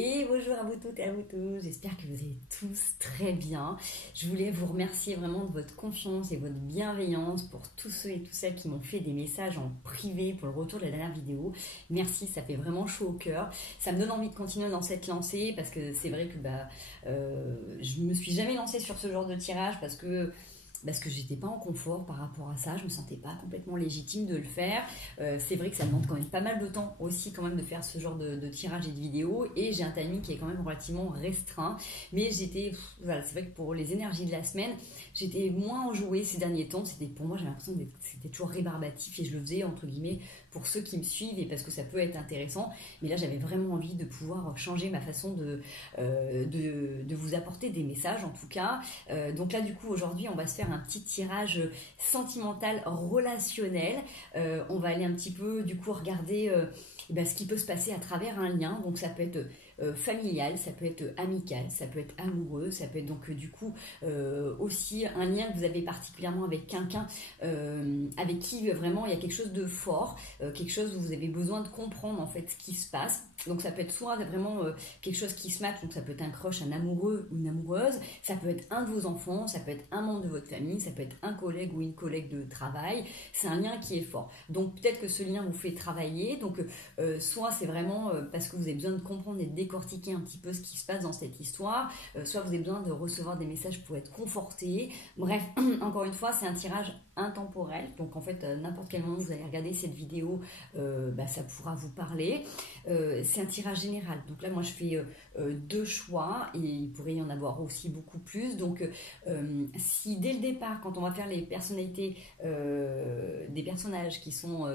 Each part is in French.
Et bonjour à vous toutes et à vous tous, j'espère que vous allez tous très bien. Je voulais vous remercier vraiment de votre confiance et votre bienveillance pour tous ceux et toutes celles qui m'ont fait des messages en privé pour le retour de la dernière vidéo. Merci, ça fait vraiment chaud au cœur. Ça me donne envie de continuer dans cette lancée parce que c'est vrai que je me suis jamais lancée sur ce genre de tirage parce que j'étais pas en confort par rapport à ça, je me sentais pas complètement légitime de le faire. C'est vrai que ça demande quand même pas mal de temps aussi quand même de faire ce genre de tirage et de vidéos, et j'ai un timing qui est quand même relativement restreint, mais voilà, c'est vrai que pour les énergies de la semaine, j'étais moins enjouée ces derniers temps. Pour moi, j'ai l'impression que c'était toujours rébarbatif et je le faisais entre guillemets pour ceux qui me suivent et parce que ça peut être intéressant, mais là j'avais vraiment envie de pouvoir changer ma façon de vous apporter des messages en tout cas. Donc là du coup aujourd'hui on va se faire un petit tirage sentimental relationnel. On va aller un petit peu du coup regarder ce qui peut se passer à travers un lien. Donc ça peut être familial, ça peut être amical, ça peut être amoureux, ça peut être donc du coup aussi un lien que vous avez particulièrement avec quelqu'un avec qui vraiment il y a quelque chose de fort, quelque chose où vous avez besoin de comprendre en fait ce qui se passe. Donc ça peut être soit vraiment quelque chose qui se match, donc ça peut être un crush, un amoureux ou une amoureuse, ça peut être un de vos enfants, ça peut être un membre de votre famille, ça peut être un collègue ou une collègue de travail. C'est un lien qui est fort. Donc peut-être que ce lien vous fait travailler, donc soit c'est vraiment parce que vous avez besoin de comprendre et de décortiquer un petit peu ce qui se passe dans cette histoire, soit vous avez besoin de recevoir des messages pour être conforté. Bref, encore une fois, c'est un tirage intemporel, donc en fait n'importe quel moment vous allez regarder cette vidéo, ça pourra vous parler. C'est un tirage général, donc là moi je fais deux choix et il pourrait y en avoir aussi beaucoup plus. Donc si dès le départ, quand on va faire les personnalités des personnages qui sont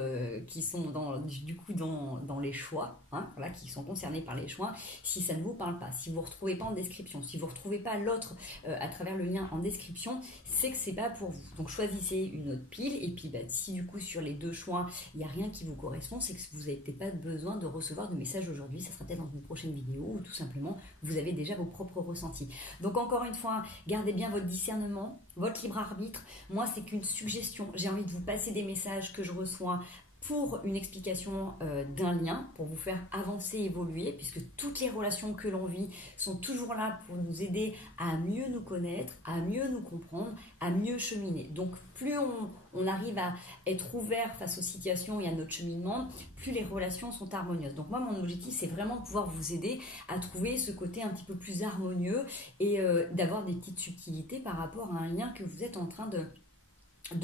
dans les choix, hein, voilà, qui sont concernés par les choix, si ça ne vous parle pas, si vous ne retrouvez pas en description, si vous ne retrouvez pas l'autre à travers le lien en description, c'est que c'est pas pour vous. Donc choisissez une autre pile, et puis si du coup sur les deux choix il n'y a rien qui vous correspond, c'est que vous n'avez peut-être pas besoin de recevoir de messages aujourd'hui, ça sera peut-être dans une prochaine vidéo, ou tout simplement vous avez déjà vos propres ressentis. Donc encore une fois, gardez bien votre discernement, votre libre arbitre. Moi c'est qu'une suggestion, j'ai envie de vous passer des messages que je reçois pour une explication d'un lien, pour vous faire avancer, évoluer, puisque toutes les relations que l'on vit sont toujours là pour nous aider à mieux nous connaître, à mieux nous comprendre, à mieux cheminer. Donc plus on arrive à être ouvert face aux situations et à notre cheminement, plus les relations sont harmonieuses. Donc moi, mon objectif, c'est vraiment de pouvoir vous aider à trouver ce côté un petit peu plus harmonieux et d'avoir des petites subtilités par rapport à un lien que vous êtes en train de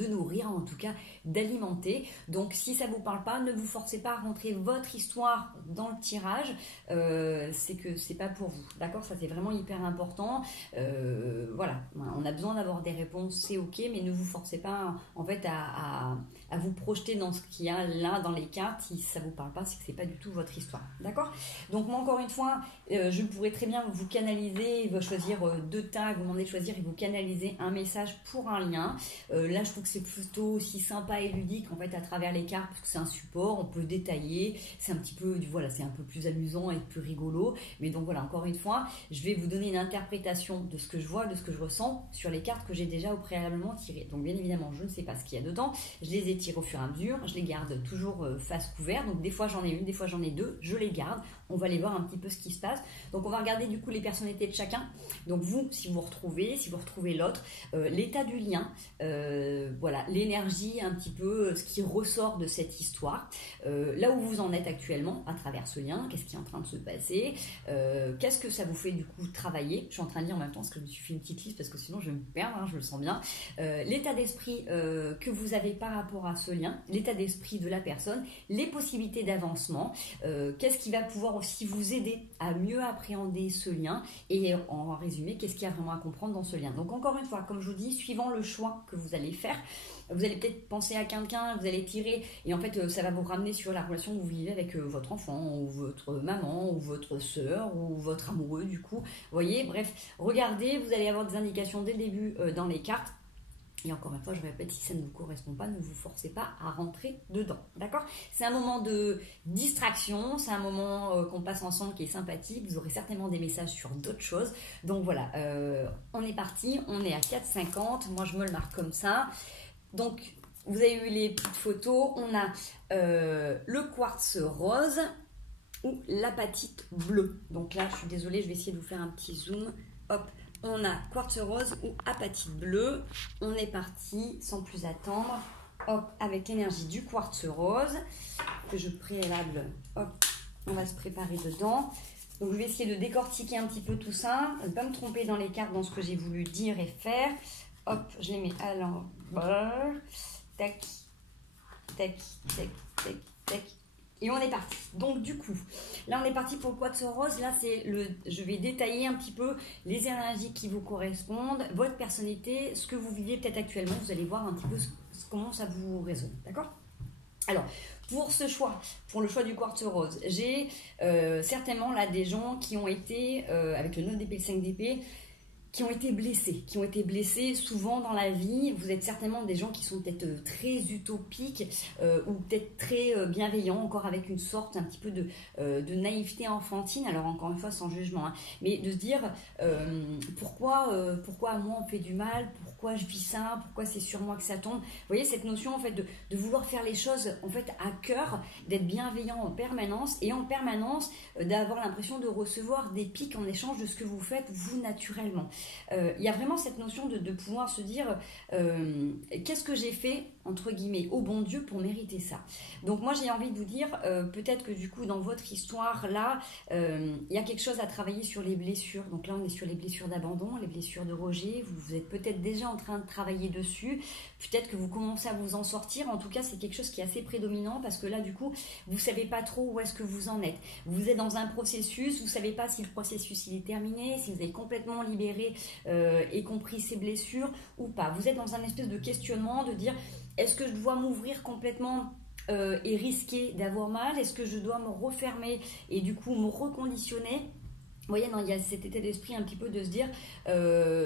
nourrir, en tout cas d'alimenter. Donc si ça vous parle pas, ne vous forcez pas à rentrer votre histoire dans le tirage, c'est que c'est pas pour vous, d'accord? Ça c'est vraiment hyper important. Voilà, on a besoin d'avoir des réponses, c'est ok, mais ne vous forcez pas en fait à vous projeter dans ce qu'il y a là dans les cartes. Si ça vous parle pas, c'est que c'est pas du tout votre histoire, d'accord? Donc moi encore une fois, je pourrais très bien vous canaliser, choisir deux tags, vous demander de choisir et vous canaliser un message pour un lien. Là je trouve que c'est plutôt aussi sympa et ludique en fait à travers les cartes, parce que c'est un support, on peut détailler, c'est un petit peu, voilà, c'est un peu plus amusant et plus rigolo. Mais donc voilà, encore une fois, je vais vous donner une interprétation de ce que je vois, de ce que je ressens sur les cartes que j'ai déjà au préalablement tirées. Donc bien évidemment, je ne sais pas ce qu'il y a dedans, je les étire au fur et à mesure, je les garde toujours face couvert, donc des fois j'en ai une, des fois j'en ai deux, je les garde, on va aller voir un petit peu ce qui se passe. Donc on va regarder du coup les personnalités de chacun, donc vous, si vous retrouvez l'autre, l'état du lien, voilà, l'énergie, un petit peu ce qui ressort de cette histoire, là où vous en êtes actuellement à travers ce lien, qu'est-ce qui est en train de se passer, qu'est-ce que ça vous fait du coup travailler. Je suis en train de lire en même temps parce que je me suis fait une petite liste, parce que sinon je vais me perdre, hein, je le sens bien. L'état d'esprit que vous avez par rapport à ce lien, l'état d'esprit de la personne, les possibilités d'avancement, qu'est-ce qui va pouvoir aussi vous aider à mieux appréhender ce lien, et en résumé, qu'est-ce qu'il y a vraiment à comprendre dans ce lien. Donc encore une fois, comme je vous dis, suivant le choix que vous allez faire, vous allez peut-être penser à quelqu'un, vous allez tirer, et en fait ça va vous ramener sur la relation que vous vivez avec votre enfant, ou votre maman, ou votre soeur, ou votre amoureux du coup. Vous voyez, bref, regardez, vous allez avoir des indications dès le début dans les cartes. Et encore une fois, je répète, si ça ne vous correspond pas, ne vous forcez pas à rentrer dedans, d'accord? C'est un moment de distraction, c'est un moment qu'on passe ensemble qui est sympathique, vous aurez certainement des messages sur d'autres choses. Donc voilà, on est parti, on est à 4,50, moi je me le marque comme ça. Donc, vous avez eu les petites photos, on a le quartz rose, ou l'apatite bleue. Donc là, je suis désolée, je vais essayer de vous faire un petit zoom. Hop, on a quartz rose ou apatite bleue. On est parti sans plus attendre. Hop, avec l'énergie du quartz rose que je préalable. Hop, on va se préparer dedans. Donc je vais essayer de décortiquer un petit peu tout ça, ne pas me tromper dans les cartes, dans ce que j'ai voulu dire et faire. Hop, je les mets à l'envers. Tac, tac, tac, tac, tac. Et on est parti. Donc du coup, là on est parti pour le quartz rose. Là je vais détailler un petit peu les énergies qui vous correspondent, votre personnalité, ce que vous vivez peut-être actuellement. Vous allez voir un petit peu comment ça vous résonne. D'accord ? Alors, pour le choix du quartz rose, j'ai certainement là des gens qui ont été, avec le 9 d'épée, le 5 d'épée, qui ont été blessés souvent dans la vie. Vous êtes certainement des gens qui sont peut-être très utopiques ou peut-être très bienveillants, encore avec une sorte un petit peu de naïveté enfantine. Alors encore une fois, sans jugement, hein, mais de se dire pourquoi à moi on fait du mal, pourquoi je vis ça, pourquoi c'est sur moi que ça tombe. Vous voyez cette notion en fait de vouloir faire les choses en fait à cœur, d'être bienveillant en permanence et en permanence d'avoir l'impression de recevoir des pics en échange de ce que vous faites vous naturellement. Il y a vraiment cette notion de pouvoir se dire qu'est-ce que j'ai fait entre guillemets au bon Dieu pour mériter ça. Donc moi j'ai envie de vous dire peut-être que du coup dans votre histoire là il y a quelque chose à travailler sur les blessures. Donc là on est sur les blessures d'abandon, les blessures de rejet. Vous êtes peut-être déjà en train de travailler dessus, peut-être que vous commencez à vous en sortir. En tout cas c'est quelque chose qui est assez prédominant parce que là du coup vous savez pas trop où est-ce que vous en êtes. Vous êtes dans un processus, vous savez pas si le processus il est terminé, si vous avez complètement libéré et compris ces blessures ou pas. Vous êtes dans un espèce de questionnement de dire est-ce que je dois m'ouvrir complètement et risquer d'avoir mal? Est-ce que je dois me refermer et du coup me reconditionner? Vous voyez, non, il y a cet état d'esprit un petit peu de se dire,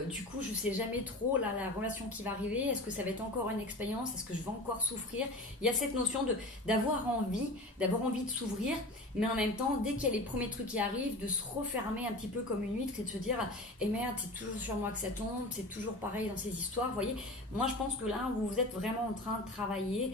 du coup, je ne sais jamais trop là, la relation qui va arriver. Est-ce que ça va être encore une expérience? Est-ce que je vais encore souffrir? Il y a cette notion d'avoir envie de s'ouvrir, mais en même temps, dès qu'il y a les premiers trucs qui arrivent, de se refermer un petit peu comme une huître et de se dire, eh merde, c'est toujours sur moi que ça tombe, c'est toujours pareil dans ces histoires. Vous voyez, moi, je pense que là, vous êtes vraiment en train de travailler,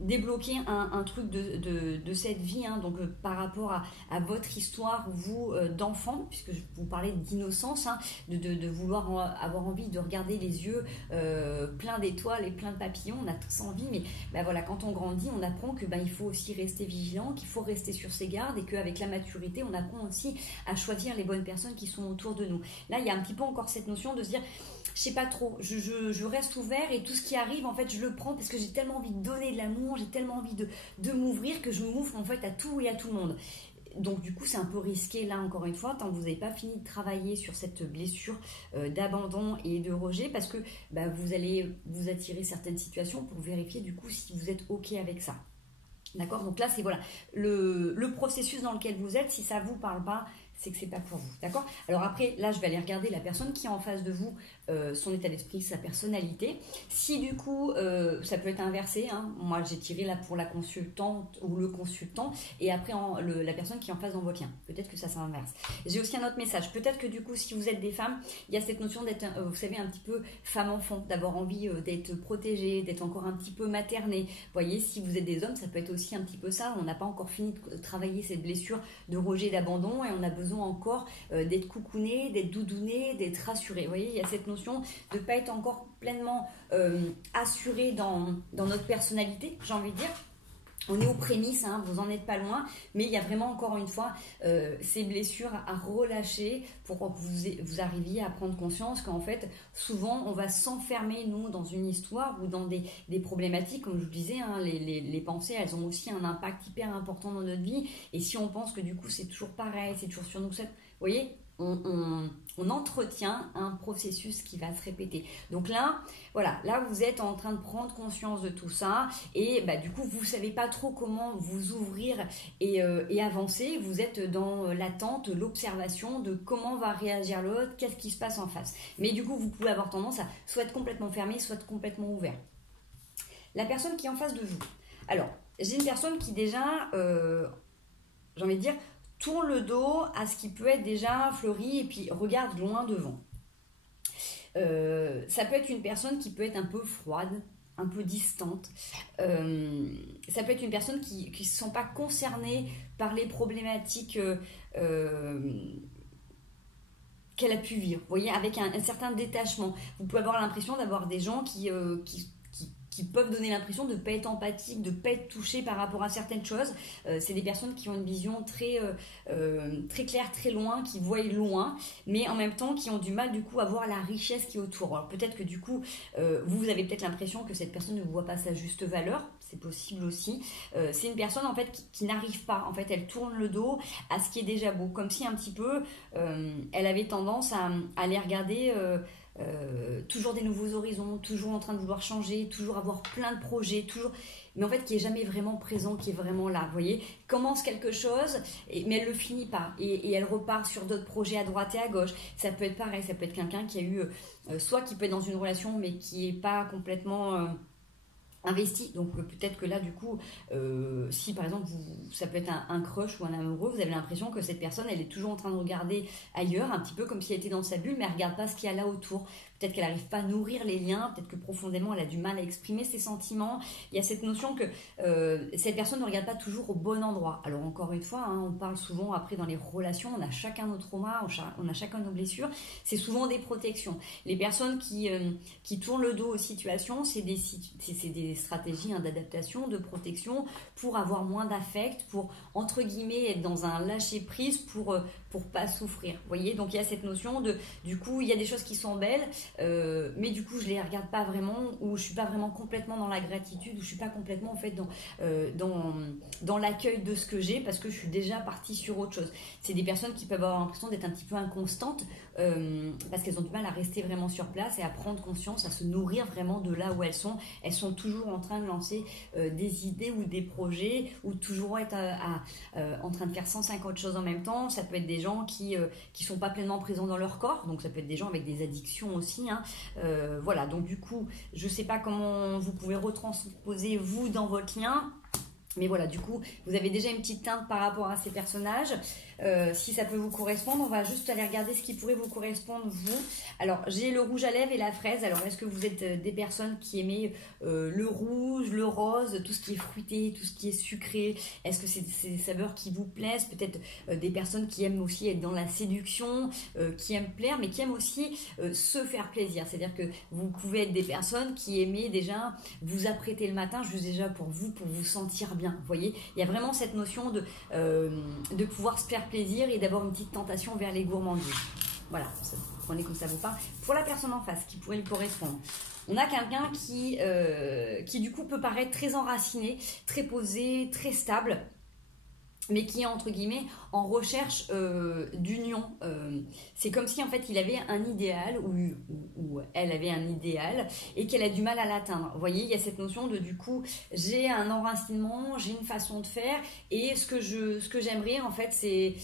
débloquer un truc de cette vie, hein, donc par rapport à votre histoire, vous, d'enfant, puisque je vous parlais d'innocence, hein, de vouloir avoir envie de regarder les yeux pleins d'étoiles et pleins de papillons. On a tous envie, mais ben voilà, quand on grandit, on apprend que il faut aussi rester vigilant, qu'il faut rester sur ses gardes et qu'avec la maturité, on apprend aussi à choisir les bonnes personnes qui sont autour de nous. Là, il y a un petit peu encore cette notion de se dire je sais pas trop, je reste ouvert et tout ce qui arrive, en fait, je le prends parce que j'ai tellement envie de donner de l'amour, j'ai tellement envie de m'ouvrir que je m'ouvre en fait à tout et à tout le monde. Donc du coup c'est un peu risqué là encore une fois tant que vous n'avez pas fini de travailler sur cette blessure d'abandon et de rejet parce que vous allez vous attirer certaines situations pour vérifier du coup si vous êtes ok avec ça. D'accord, donc là c'est voilà le processus dans lequel vous êtes. Si ça vous parle pas, c'est que c'est pas pour vous. D'accord. Alors après là je vais aller regarder la personne qui est en face de vous, son état d'esprit, sa personnalité. Si du coup ça peut être inversé, hein. Moi j'ai tiré là pour la consultante ou le consultant et après la personne qui est en face dans votre lien. Peut-être que ça s'inverse. J'ai aussi un autre message. Peut-être que du coup si vous êtes des femmes, il y a cette notion d'être, vous savez, un petit peu femme-enfant, d'avoir envie d'être protégée, d'être encore un petit peu maternée. Vous voyez, si vous êtes des hommes, ça peut être aussi un petit peu ça. On n'a pas encore fini de travailler cette blessure de rejet, d'abandon et on a besoin encore d'être coucouné, d'être doudouné, d'être rassuré. Vous voyez, il y a cette notion de ne pas être encore pleinement assuré dans notre personnalité, j'ai envie de dire. On est aux prémices, hein, vous en êtes pas loin, mais il y a vraiment encore une fois ces blessures à relâcher pour que vous arriviez à prendre conscience qu'en fait souvent on va s'enfermer nous dans une histoire ou dans des problématiques, comme je vous disais, hein, les pensées elles ont aussi un impact hyper important dans notre vie et si on pense que du coup c'est toujours pareil, c'est toujours sur nous, vous voyez, on entretient un processus qui va se répéter. Donc là, voilà, là vous êtes en train de prendre conscience de tout ça et du coup vous savez pas trop comment vous ouvrir et avancer. Vous êtes dans l'attente, l'observation de comment va réagir l'autre, qu'est-ce qui se passe en face. Mais du coup vous pouvez avoir tendance à soit être complètement fermé, soit complètement ouvert. La personne qui est en face de vous. Alors, j'ai une personne qui déjà, j'ai envie de dire, tourne le dos à ce qui peut être déjà fleuri et puis regarde loin devant. Ça peut être une personne qui peut être un peu froide, un peu distante. Ça peut être une personne qui ne se sent pas concernée par les problématiques qu'elle a pu vivre. Vous voyez, avec un certain détachement. Vous pouvez avoir l'impression d'avoir des gens qui peuvent donner l'impression de ne pas être empathiques, de ne pas être touchés par rapport à certaines choses. C'est des personnes qui ont une vision très claire, très loin, qui voient loin, mais en même temps qui ont du mal du coup à voir la richesse qui est autour. Alors peut-être que du coup, vous avez peut-être l'impression que cette personne ne voit pas sa juste valeur. C'est possible aussi. C'est une personne en fait qui n'arrive pas. En fait, elle tourne le dos à ce qui est déjà beau, comme si un petit peu elle avait tendance à aller regarder toujours des nouveaux horizons, toujours en train de vouloir changer, toujours avoir plein de projets, mais en fait qui est jamais vraiment présent, qui est vraiment là. Vous voyez, commence quelque chose, mais elle le finit pas, et elle repart sur d'autres projets à droite et à gauche. Ça peut être pareil, ça peut être quelqu'un qui a eu soit qui peut être dans une relation mais qui est pas complètement investi, donc peut-être que là du coup si par exemple ça peut être un crush ou un amoureux, vous avez l'impression que cette personne elle est toujours en train de regarder ailleurs, un petit peu comme si elle était dans sa bulle, mais elle regarde pas ce qu'il y a là autour. Peut-être qu'elle n'arrive pas à nourrir les liens, peut-être que profondément elle a du mal à exprimer ses sentiments. Il y a cette notion que cette personne ne regarde pas toujours au bon endroit. Alors encore une fois, on parle souvent après dans les relations, on a chacun nos traumas, on a chacun nos blessures, c'est souvent des protections. Les personnes qui tournent le dos aux situations, c'est des stratégies d'adaptation, de protection, pour avoir moins d'affect, pour entre guillemets être dans un lâcher prise, pour pas souffrir. Vous voyez, donc il y a cette notion de, du coup, il y a des choses qui sont belles, mais du coup je les regarde pas vraiment, ou je suis pas vraiment complètement dans la gratitude, ou je suis pas complètement en fait dans l'accueil de ce que j'ai, parce que je suis déjà partie sur autre chose. C'est des personnes qui peuvent avoir l'impression d'être un petit peu inconstantes, parce qu'elles ont du mal à rester vraiment sur place et à prendre conscience, à se nourrir vraiment de là où elles sont. Elles sont toujours en train de lancer des idées ou des projets, ou toujours être en train de faire 150 choses en même temps. Ça peut être des gens qui sont pas pleinement présents dans leur corps, donc ça peut être des gens avec des addictions aussi, voilà, donc du coup je sais pas comment vous pouvez retransposer vous dans votre lien, mais voilà, du coup vous avez déjà une petite teinte par rapport à ces personnages. Si ça peut vous correspondre, on va juste aller regarder ce qui pourrait vous correspondre vous. Alors j'ai le rouge à lèvres et la fraise. Alors est-ce que vous êtes des personnes qui aimez le rouge, le rose, tout ce qui est fruité, tout ce qui est sucré? Est-ce que c'est des saveurs qui vous plaisent? Peut-être des personnes qui aiment aussi être dans la séduction, qui aiment plaire, mais qui aiment aussi se faire plaisir. C'est-à-dire que vous pouvez être des personnes qui aimez déjà vous apprêter le matin juste déjà pour vous sentir bien. Vous voyez, il y a vraiment cette notion de pouvoir se faire plaisir et d'avoir une petite tentation vers les gourmandises. Voilà, prenez comme ça vous parle. Pour la personne en face qui pourrait lui correspondre, on a quelqu'un qui du coup peut paraître très enraciné, très posé, très stable, mais qui est entre guillemets en recherche d'union. C'est comme si en fait il avait un idéal, ou elle avait un idéal, et qu'elle a du mal à l'atteindre. Vous voyez, il y a cette notion de du coup j'ai un enracinement, j'ai une façon de faire, et ce que j'aimerais en fait c'est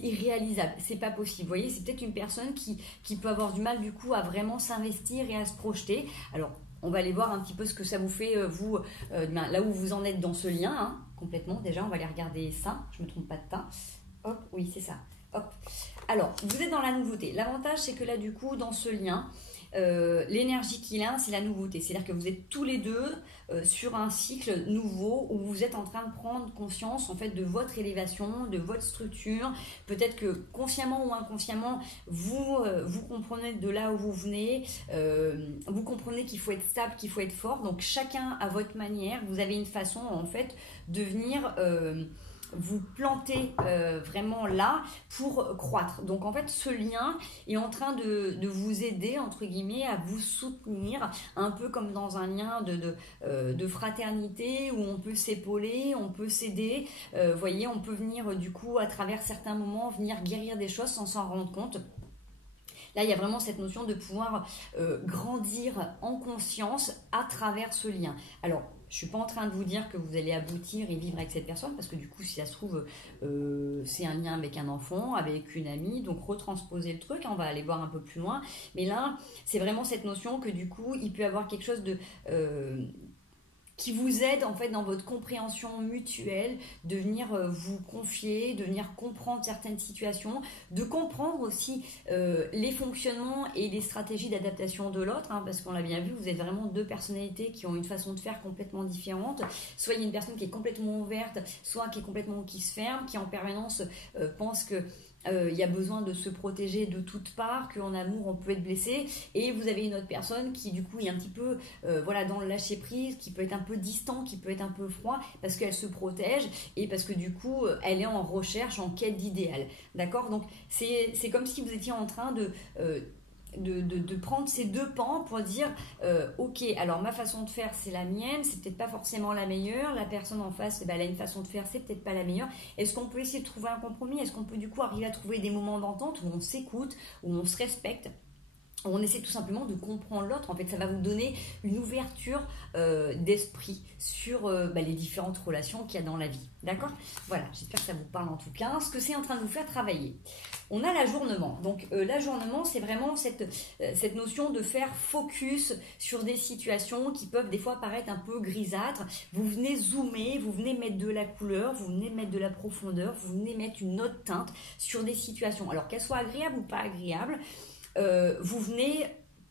irréalisable, c'est pas possible. Vous voyez, c'est peut-être une personne qui peut avoir du mal du coup à vraiment s'investir et à se projeter. Alors on va aller voir un petit peu ce que ça vous fait, vous, là où vous en êtes dans ce lien, complètement. Déjà, on va aller regarder ça. Je ne me trompe pas de teint. Hop, oui, c'est ça. Hop. Alors, vous êtes dans la nouveauté. L'avantage, c'est que là, du coup, dans ce lien, l'énergie qu'il a, c'est la nouveauté. C'est-à-dire que vous êtes tous les deux sur un cycle nouveau où vous êtes en train de prendre conscience en fait de votre élévation, de votre structure. Peut-être que consciemment ou inconsciemment, vous comprenez de là où vous venez, vous comprenez qu'il faut être stable, qu'il faut être fort. Donc chacun à votre manière, vous avez une façon en fait de venir vous planter vraiment là pour croître. Donc en fait ce lien est en train de vous aider entre guillemets à vous soutenir, un peu comme dans un lien de fraternité où on peut s'épauler, on peut s'aider, voyez, on peut venir du coup à travers certains moments venir guérir des choses sans s'en rendre compte. Là, il y a vraiment cette notion de pouvoir grandir en conscience à travers ce lien. Alors, je ne suis pas en train de vous dire que vous allez aboutir et vivre avec cette personne, parce que du coup, si ça se trouve, c'est un lien avec un enfant, avec une amie, donc retransposer le truc, on va aller voir un peu plus loin. Mais là, c'est vraiment cette notion que du coup, il peut y avoir quelque chose qui vous aide en fait dans votre compréhension mutuelle, de venir vous confier, de venir comprendre certaines situations, de comprendre aussi les fonctionnements et les stratégies d'adaptation de l'autre, hein, parce qu'on l'a bien vu, vous êtes vraiment deux personnalités qui ont une façon de faire complètement différente. Soit il y a une personne qui est complètement ouverte, soit qui est complètement qui se ferme, qui en permanence pense que il y a besoin de se protéger de toutes parts, qu'en amour on peut être blessé, et vous avez une autre personne qui du coup est un petit peu voilà, dans le lâcher prise, qui peut être un peu distant, qui peut être un peu froid parce qu'elle se protège et parce que du coup elle est en recherche, en quête d'idéal, d'accord. Donc c'est comme si vous étiez en train de prendre ces deux pans pour dire ok, alors ma façon de faire c'est la mienne, c'est peut-être pas forcément la meilleure, la personne en face elle a une façon de faire, c'est peut-être pas la meilleure. Est-ce qu'on peut essayer de trouver un compromis? Est-ce qu'on peut du coup arriver à trouver des moments d'entente où on s'écoute, où on se respecte, on essaie tout simplement de comprendre l'autre? En fait, ça va vous donner une ouverture d'esprit sur les différentes relations qu'il y a dans la vie. D'accord? Voilà, j'espère que ça vous parle en tout cas. Ce que c'est en train de vous faire travailler. On a l'ajournement. Donc, l'ajournement, c'est vraiment cette notion de faire focus sur des situations qui peuvent des fois paraître un peu grisâtres. Vous venez zoomer, vous venez mettre de la couleur, vous venez mettre de la profondeur, vous venez mettre une autre teinte sur des situations. Alors, qu'elles soient agréables ou pas agréables, vous venez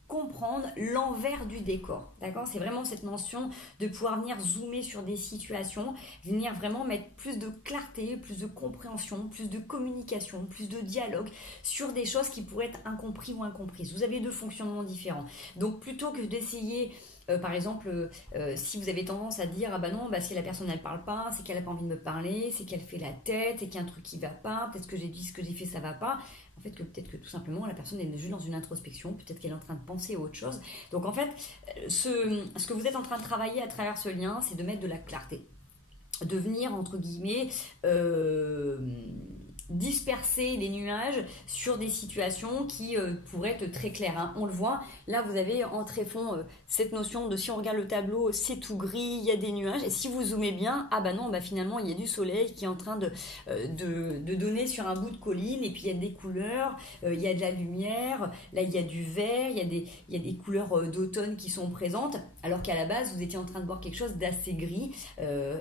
comprendre l'envers du décor, d'accord? C'est vraiment cette notion de pouvoir venir zoomer sur des situations, venir vraiment mettre plus de clarté, plus de compréhension, plus de communication, plus de dialogue sur des choses qui pourraient être incomprises ou incomprises. Vous avez deux fonctionnements différents. Donc plutôt que d'essayer par exemple, si vous avez tendance à dire ah bah non, bah si la personne elle parle pas, c'est qu'elle a pas envie de me parler, c'est qu'elle fait la tête, c'est qu'il y a un truc qui va pas, peut-être que j'ai dit ce que j'ai fait ça va pas. En fait, peut-être que tout simplement la personne est juste dans une introspection, peut-être qu'elle est en train de penser à autre chose. Donc en fait, ce que vous êtes en train de travailler à travers ce lien, c'est de mettre de la clarté, de venir entre guillemets disperser les nuages sur des situations qui pourraient être très claires, hein. On le voit, là vous avez en tréfond cette notion de si on regarde le tableau, c'est tout gris, il y a des nuages, et si vous zoomez bien, ah bah non, bah finalement il y a du soleil qui est en train de donner sur un bout de colline, et puis il y a des couleurs, il y a de la lumière, là il y a du vert, il y a des couleurs d'automne qui sont présentes, alors qu'à la base vous étiez en train de voir quelque chose d'assez gris.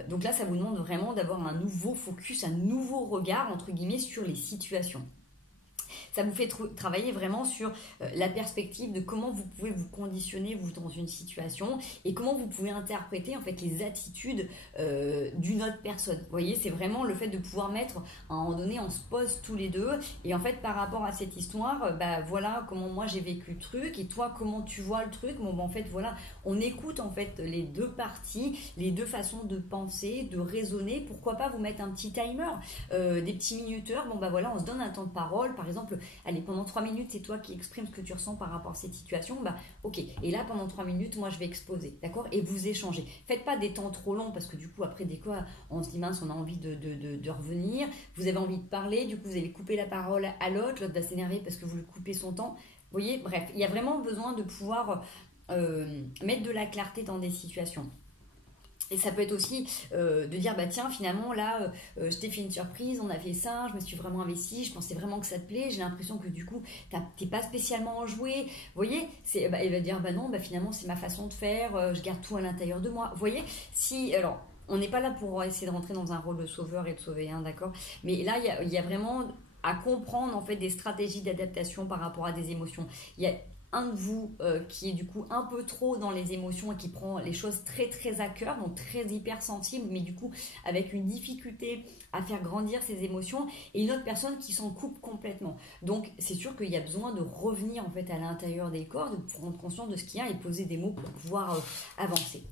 Donc là ça vous demande vraiment d'avoir un nouveau focus, un nouveau regard entre guillemets sur les situations. Ça vous fait travailler vraiment sur la perspective de comment vous pouvez vous conditionner vous dans une situation et comment vous pouvez interpréter en fait les attitudes d'une autre personne. Vous voyez, c'est vraiment le fait de pouvoir mettre à un moment donné, on se pose tous les deux et en fait par rapport à cette histoire, bah voilà comment moi j'ai vécu le truc et toi comment tu vois le truc. Bon, bah, en fait voilà, on écoute en fait les deux parties, les deux façons de penser, de raisonner. Pourquoi pas vous mettre un petit timer, des petits minuteurs. Bon bah voilà, on se donne un temps de parole, par exemple. Allez, pendant 3 minutes, c'est toi qui exprimes ce que tu ressens par rapport à cette situation. Bah, ok. Et là, pendant 3 minutes, moi, je vais exposer. D'accord? Et vous échangez. Faites pas des temps trop longs parce que du coup, après, des fois, on se dit mince, on a envie de revenir. Vous avez envie de parler. Du coup, vous allez couper la parole à l'autre. L'autre va s'énerver parce que vous lui coupez son temps. Vous voyez? Bref, il y a vraiment besoin de pouvoir mettre de la clarté dans des situations. Et ça peut être aussi de dire bah tiens finalement là je t'ai fait une surprise, on a fait ça, je me suis vraiment investie, je pensais vraiment que ça te plaît, j'ai l'impression que du coup t'es pas spécialement enjoué. Vous voyez, il va dire bah non, bah finalement c'est ma façon de faire, je garde tout à l'intérieur de moi. Vous voyez, si alors on n'est pas là pour essayer de rentrer dans un rôle de sauveur et de sauver, hein, d'accord, mais là il y a vraiment à comprendre en fait des stratégies d'adaptation par rapport à des émotions. Il y a un de vous qui est du coup un peu trop dans les émotions et qui prend les choses très très à cœur, donc très hypersensible, mais du coup avec une difficulté à faire grandir ses émotions, et une autre personne qui s'en coupe complètement. Donc c'est sûr qu'il y a besoin de revenir en fait à l'intérieur des corps, de prendre conscience de ce qu'il y a et poser des mots pour pouvoir avancer.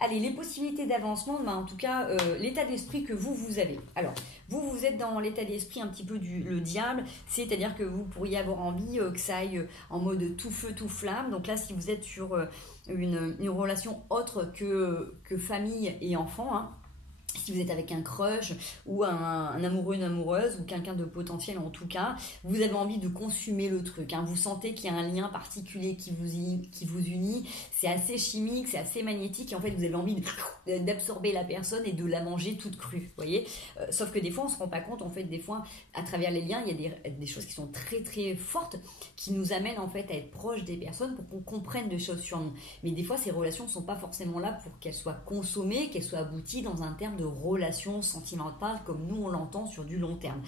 Allez, les possibilités d'avancement, bah, en tout cas l'état d'esprit que vous avez. Alors vous êtes dans l'état d'esprit un petit peu le diable, c'est-à-dire que vous pourriez avoir envie que ça aille en mode tout feu tout flamme. Donc là si vous êtes sur une relation autre que famille et enfant, hein, Si vous êtes avec un crush ou un amoureux, une amoureuse ou quelqu'un de potentiel en tout cas, vous avez envie de consommer le truc. Vous sentez qu'il y a un lien particulier qui vous unit. C'est assez chimique, c'est assez magnétique et en fait vous avez envie d'absorber la personne et de la manger toute crue. Vous voyez, sauf que des fois on ne se rend pas compte. En fait, des fois à travers les liens, il y a des choses qui sont très très fortes qui nous amènent en fait à être proches des personnes pour qu'on comprenne des choses sur nous. Mais des fois ces relations ne sont pas forcément là pour qu'elles soient consommées, qu'elles soient abouties dans un terme de relation sentimentale comme nous on l'entend sur du long terme.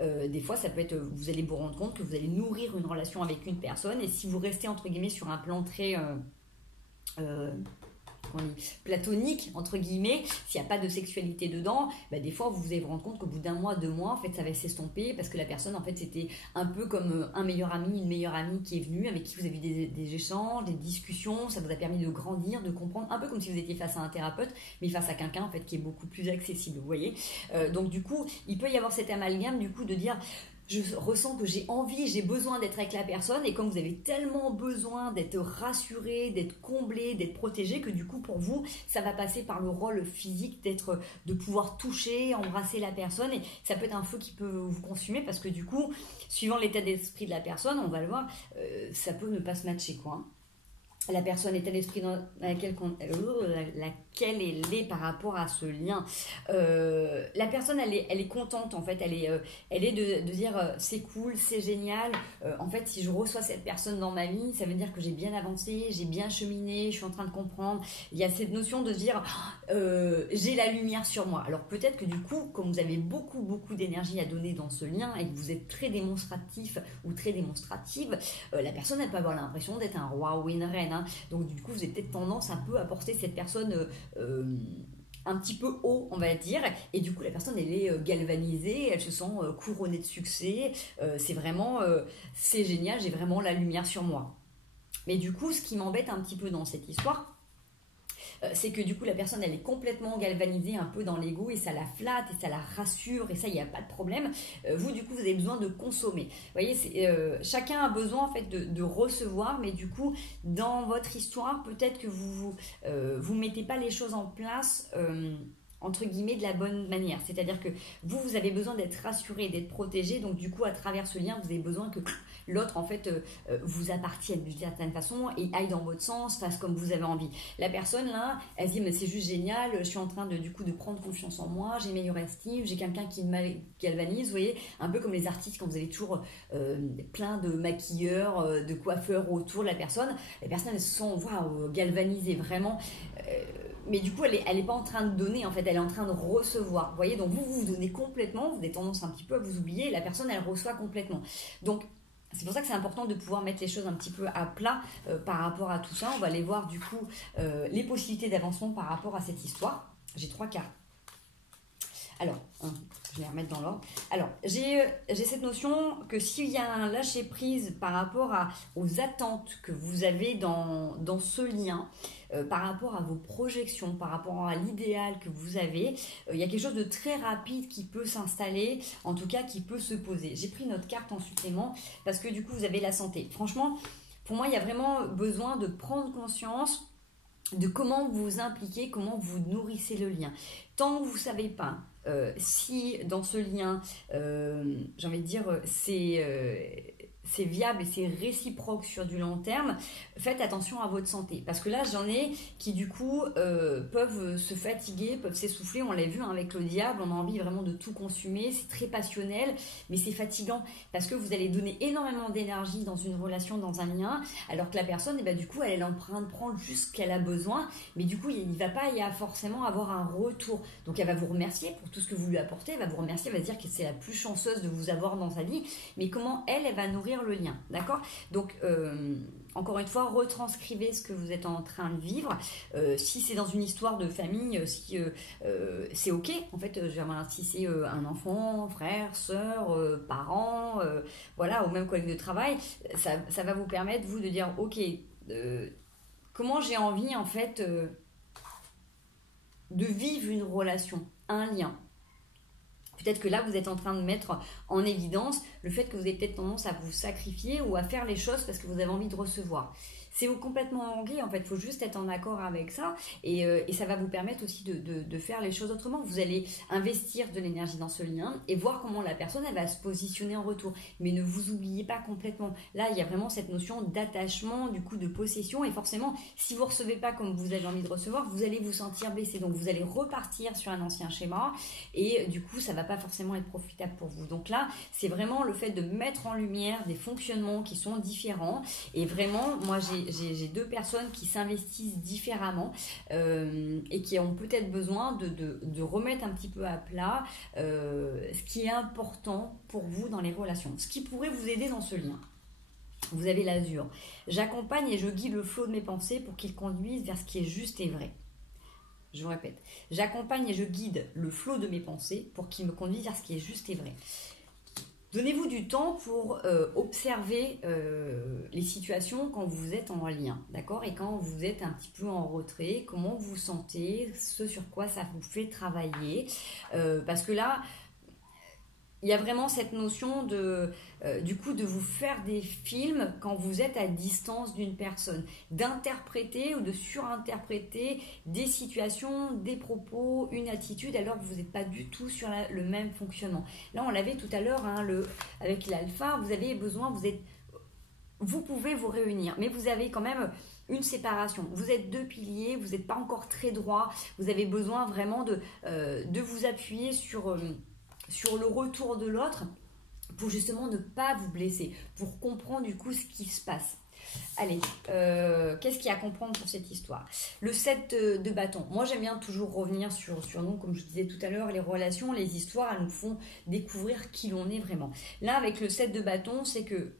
Des fois ça peut être, vous allez vous rendre compte que vous allez nourrir une relation avec une personne et si vous restez entre guillemets sur un plan très platonique entre guillemets, s'il n'y a pas de sexualité dedans, des fois vous allez vous rendre compte qu'au bout d'un mois, 2 mois, en fait ça va s'estomper parce que la personne en fait c'était un peu comme un meilleur ami, une meilleure amie qui est venue, avec qui vous avez eu des échanges, des discussions, ça vous a permis de grandir, de comprendre, un peu comme si vous étiez face à un thérapeute, mais face à quelqu'un en fait qui est beaucoup plus accessible, vous voyez. Donc du coup, il peut y avoir cet amalgame du coup de dire je ressens que j'ai envie, j'ai besoin d'être avec la personne et comme vous avez tellement besoin d'être rassuré, d'être comblé, d'être protégé que du coup pour vous ça va passer par le rôle physique de pouvoir toucher, embrasser la personne et ça peut être un feu qui peut vous consumer parce que du coup suivant l'état d'esprit de la personne, on va le voir, ça peut ne pas se matcher quoi. La personne est à l'esprit dans laquelle elle est par rapport à ce lien. La personne, elle est contente, en fait. Elle est de dire c'est cool, c'est génial. En fait, si je reçois cette personne dans ma vie, ça veut dire que j'ai bien avancé, j'ai bien cheminé, je suis en train de comprendre. Il y a cette notion de se dire j'ai la lumière sur moi. Alors peut-être que du coup, comme vous avez beaucoup, beaucoup d'énergie à donner dans ce lien et que vous êtes très démonstratif ou très démonstrative, la personne, elle peut avoir l'impression d'être un roi ou une reine. Donc du coup vous avez peut-être tendance un peu à porter cette personne un petit peu haut on va dire et du coup la personne elle est galvanisée, elle se sent couronnée de succès, c'est vraiment c'est génial, j'ai vraiment la lumière sur moi. Mais du coup ce qui m'embête un petit peu dans cette histoire, c'est que du coup la personne elle est complètement galvanisée un peu dans l'ego et ça la flatte et ça la rassure et ça il n'y a pas de problème. Vous du coup vous avez besoin de consommer. Vous voyez, chacun a besoin en fait de recevoir, mais du coup dans votre histoire peut-être que vous mettez pas les choses en place entre guillemets de la bonne manière, c'est-à-dire que vous avez besoin d'être rassuré, d'être protégé, donc du coup à travers ce lien vous avez besoin que l'autre en fait vous appartienne d'une certaine façon et aille dans votre sens, fasse comme vous avez envie. La personne là, elle se dit mais c'est juste génial, je suis en train de prendre confiance en moi, j'ai meilleure estime, j'ai quelqu'un qui me galvanise, vous voyez, un peu comme les artistes quand vous avez toujours plein de maquilleurs, de coiffeurs autour de la personne elles se sont galvanisées vraiment. Mais du coup, elle est pas en train de donner, en fait, elle est en train de recevoir. Vous voyez, donc vous donnez complètement, vous avez tendance un petit peu à vous oublier, et la personne, elle reçoit complètement. Donc, c'est pour ça que c'est important de pouvoir mettre les choses un petit peu à plat par rapport à tout ça. On va aller voir, du coup, les possibilités d'avancement par rapport à cette histoire. J'ai 3 cartes. Alors, je vais les remettre dans l'ordre. Alors, j'ai cette notion que s'il y a un lâcher-prise par rapport aux attentes que vous avez dans ce lien, par rapport à vos projections, par rapport à l'idéal que vous avez, il y a quelque chose de très rapide qui peut s'installer, en tout cas qui peut se poser. J'ai pris notre carte en supplément parce que du coup, vous avez la santé. Franchement, pour moi, il y a vraiment besoin de prendre conscience de comment vous vous impliquez, comment vous nourrissez le lien. Tant que vous ne savez pas si dans ce lien, j'ai envie de dire, c'est viable et c'est réciproque sur du long terme, faites attention à votre santé. Parce que là, j'en ai qui, du coup, peuvent se fatiguer, peuvent s'essouffler. On l'a vu avec le diable, on a envie vraiment de tout consumer. C'est très passionnel, mais c'est fatigant. Parce que vous allez donner énormément d'énergie dans une relation, dans un lien, alors que la personne, du coup, elle est en train de prendre juste ce qu'elle a besoin. Mais du coup, il ne va pas y a forcément avoir un retour. Donc, elle va vous remercier pour tout ce que vous lui apportez. Elle va vous remercier, elle va se dire que c'est la plus chanceuse de vous avoir dans sa vie. Mais comment elle va nourrir le lien, d'accord? Donc encore une fois, retranscrivez ce que vous êtes en train de vivre. Si c'est dans une histoire de famille, si c'est ok, en fait, si c'est un enfant, frère, sœur, parent, voilà, ou même collègue de travail, ça va vous permettre vous de dire ok, comment j'ai envie en fait de vivre une relation, un lien. Peut-être que là, vous êtes en train de mettre en évidence le fait que vous avez peut-être tendance à vous sacrifier ou à faire les choses parce que vous avez envie de recevoir. C'est complètement ok, en fait, il faut juste être en accord avec ça et ça va vous permettre aussi de faire les choses autrement. Vous allez investir de l'énergie dans ce lien et voir comment la personne elle va se positionner en retour. Mais ne vous oubliez pas complètement. Là, il y a vraiment cette notion d'attachement, du coup de possession et forcément, si vous ne recevez pas comme vous avez envie de recevoir, vous allez vous sentir blessé. Donc, vous allez repartir sur un ancien schéma et du coup, ça ne va pas forcément être profitable pour vous. Donc là, c'est vraiment le fait de mettre en lumière des fonctionnements qui sont différents et vraiment, moi, j'ai 2 personnes qui s'investissent différemment et qui ont peut-être besoin de remettre un petit peu à plat ce qui est important pour vous dans les relations, ce qui pourrait vous aider dans ce lien. Vous avez l'azur. J'accompagne et je guide le flot de mes pensées pour qu'il conduise vers ce qui est juste et vrai. Je vous répète. J'accompagne et je guide le flot de mes pensées pour qu'il me conduise vers ce qui est juste et vrai. Donnez-vous du temps pour observer les situations quand vous êtes en lien, d'accord? Et quand vous êtes un petit peu en retrait, comment vous vous sentez, ce sur quoi ça vous fait travailler. Parce que là, il y a vraiment cette notion du coup de vous faire des films quand vous êtes à distance d'une personne, d'interpréter ou de surinterpréter des situations, des propos, une attitude alors que vous n'êtes pas du tout sur le même fonctionnement. Là, on l'avait tout à l'heure hein, avec l'alpha, vous avez besoin, vous pouvez vous réunir, mais vous avez quand même une séparation. Vous êtes 2 piliers, vous n'êtes pas encore très droit, vous avez besoin vraiment de vous appuyer sur le retour de l'autre pour justement ne pas vous blesser, pour comprendre du coup ce qui se passe. Allez, qu'est-ce qu'il y a à comprendre pour cette histoire? Le 7 de bâton. Moi, j'aime bien toujours revenir sur nous, comme je disais tout à l'heure, les relations, les histoires, elles nous font découvrir qui l'on est vraiment. Là, avec le 7 de bâton, c'est que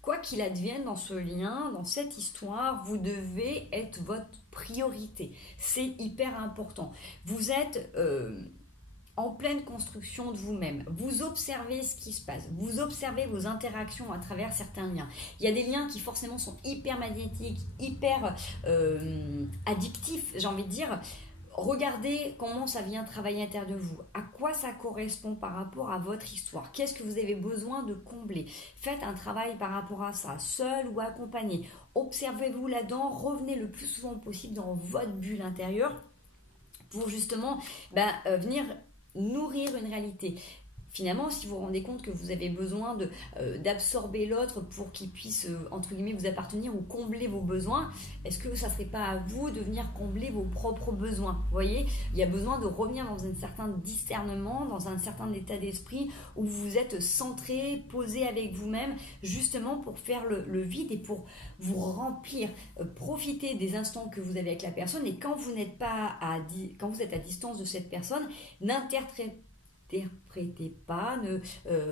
quoi qu'il advienne dans ce lien, dans cette histoire, vous devez être votre priorité. C'est hyper important. Vous êtes en pleine construction de vous-même. Vous observez ce qui se passe. Vous observez vos interactions à travers certains liens. Il y a des liens qui forcément sont hyper magnétiques, hyper addictifs, j'ai envie de dire. Regardez comment ça vient travailler à l'intérieur de vous. À quoi ça correspond par rapport à votre histoire? Qu'est-ce que vous avez besoin de combler? Faites un travail par rapport à ça, seul ou accompagné. Observez-vous là-dedans. Revenez le plus souvent possible dans votre bulle intérieure pour justement venir nourrir une réalité. Finalement, si vous vous rendez compte que vous avez besoin d'absorber l'autre pour qu'il puisse, entre guillemets, vous appartenir ou combler vos besoins, est-ce que ça ne serait pas à vous de venir combler vos propres besoins? Vous voyez, il y a besoin de revenir dans un certain discernement, dans un certain état d'esprit où vous êtes centré, posé avec vous-même, justement pour faire le vide et pour vous remplir. Profitez des instants que vous avez avec la personne et quand vous n'êtes pas quand vous êtes à distance de cette personne, n'interprétez pas, ne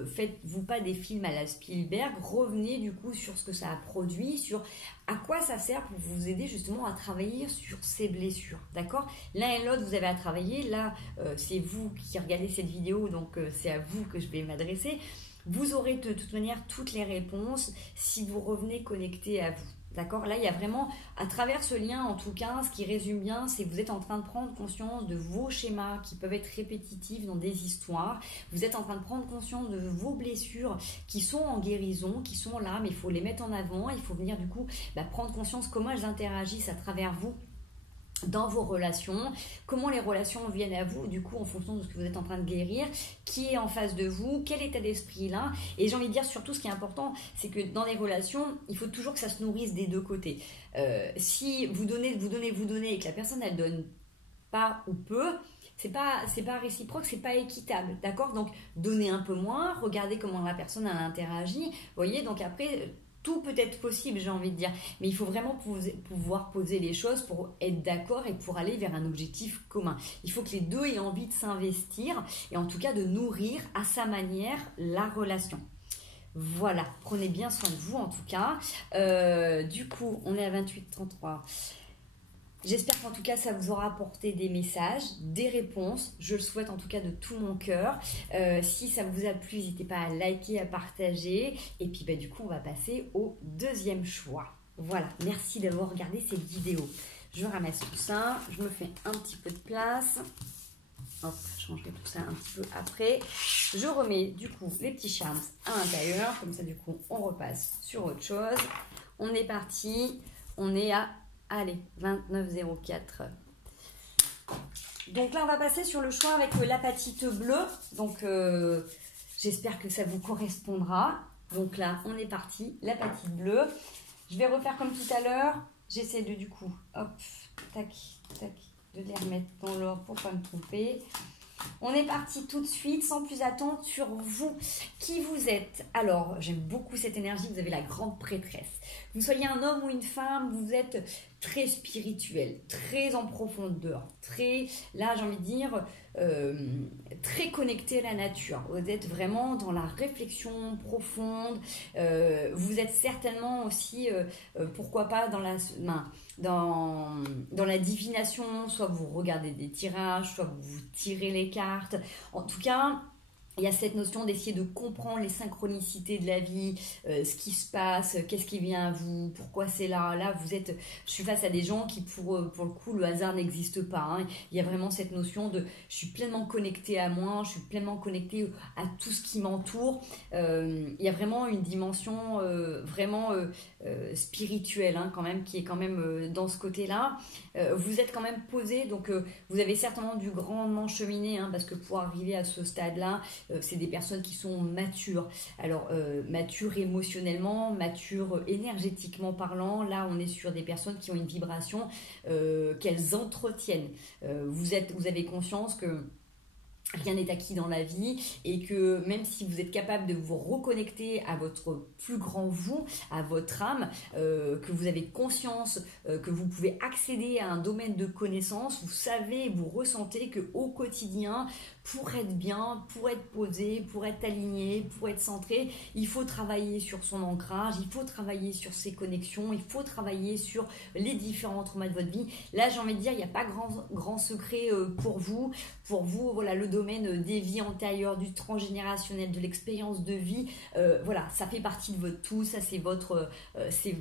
faites-vous pas des films à la Spielberg, revenez du coup sur ce que ça a produit, sur à quoi ça sert pour vous aider justement à travailler sur ces blessures, d'accord? L'un et l'autre, vous avez à travailler, là c'est vous qui regardez cette vidéo, donc c'est à vous que je vais m'adresser. Vous aurez de toute manière toutes les réponses si vous revenez connecté à vous. D'accord? Là, il y a vraiment, à travers ce lien, en tout cas, ce qui résume bien, c'est que vous êtes en train de prendre conscience de vos schémas qui peuvent être répétitifs dans des histoires. Vous êtes en train de prendre conscience de vos blessures qui sont en guérison, qui sont là, mais il faut les mettre en avant. Il faut venir, du coup, prendre conscience comment elles interagissent à travers vous dans vos relations, comment les relations viennent à vous, du coup en fonction de ce que vous êtes en train de guérir, qui est en face de vous, quel état d'esprit là, et j'ai envie de dire surtout ce qui est important, c'est que dans les relations, il faut toujours que ça se nourrisse des 2 côtés. Si vous donnez et que la personne elle donne pas ou peu, c'est pas réciproque, c'est pas équitable, d'accord? Donc donnez un peu moins, regardez comment la personne elle interagit, vous voyez, donc après tout peut être possible, j'ai envie de dire, mais il faut vraiment pouvoir poser les choses pour être d'accord et pour aller vers un objectif commun. Il faut que les 2 aient envie de s'investir et en tout cas de nourrir à sa manière la relation. Voilà, prenez bien soin de vous en tout cas. Du coup, on est à 28h33. J'espère qu'en tout cas, ça vous aura apporté des messages, des réponses. Je le souhaite en tout cas de tout mon cœur. Si ça vous a plu, n'hésitez pas à liker, à partager. Et puis du coup, on va passer au 2e choix. Voilà, merci d'avoir regardé cette vidéo. Je ramasse tout ça, je me fais un petit peu de place. Hop, je changerai tout ça un petit peu après. Je remets du coup les petits charms à l'intérieur. Comme ça, du coup, on repasse sur autre chose. On est parti. On est à, allez, 29,04. Donc là, on va passer sur le choix avec l'apatite bleue. Donc, j'espère que ça vous correspondra. Donc là, on est parti. L'apatite bleue. Je vais refaire comme tout à l'heure. J'essaie de, du coup, hop, tac, tac, de les remettre dans l'ordre pour ne pas me tromper. On est parti tout de suite, sans plus attendre, sur vous. Qui vous êtes? Alors, j'aime beaucoup cette énergie, vous avez la grande prêtresse. Que vous soyez un homme ou une femme, vous êtes très spirituel, très en profondeur, très, là j'ai envie de dire, très connecté à la nature. Vous êtes vraiment dans la réflexion profonde. Vous êtes certainement aussi, pourquoi pas, dans la divination, soit vous regardez des tirages, soit vous tirez les cartes. En tout cas, il y a cette notion d'essayer de comprendre les synchronicités de la vie, ce qui se passe, qu'est-ce qui vient à vous, pourquoi c'est là. Là, je suis face à des gens qui, pour le coup, le hasard n'existe pas. Hein. Il y a vraiment cette notion de, je suis pleinement connectée à moi, je suis pleinement connectée à tout ce qui m'entoure. Il y a vraiment une dimension vraiment spirituelle, hein, quand même, qui est quand même dans ce côté-là. Vous êtes quand même posé, donc vous avez certainement dû grandement cheminer, hein, parce que pour arriver à ce stade-là, c'est des personnes qui sont matures. Alors, matures émotionnellement, matures énergétiquement parlant. Là, on est sur des personnes qui ont une vibration qu'elles entretiennent. Vous avez conscience que rien n'est acquis dans la vie et que même si vous êtes capable de vous reconnecter à votre plus grand vous, à votre âme, que vous avez conscience que vous pouvez accéder à un domaine de connaissance, vous savez, vous ressentez qu'au quotidien, pour être bien, pour être posé, pour être aligné, pour être centré, il faut travailler sur son ancrage, il faut travailler sur ses connexions, il faut travailler sur les différents traumas de votre vie. Là, j'ai envie de dire, il n'y a pas grand secret pour vous. Pour vous, voilà, le domaine des vies antérieures, du transgénérationnel, de l'expérience de vie, voilà, ça fait partie de votre tout, ça c'est votre... c'est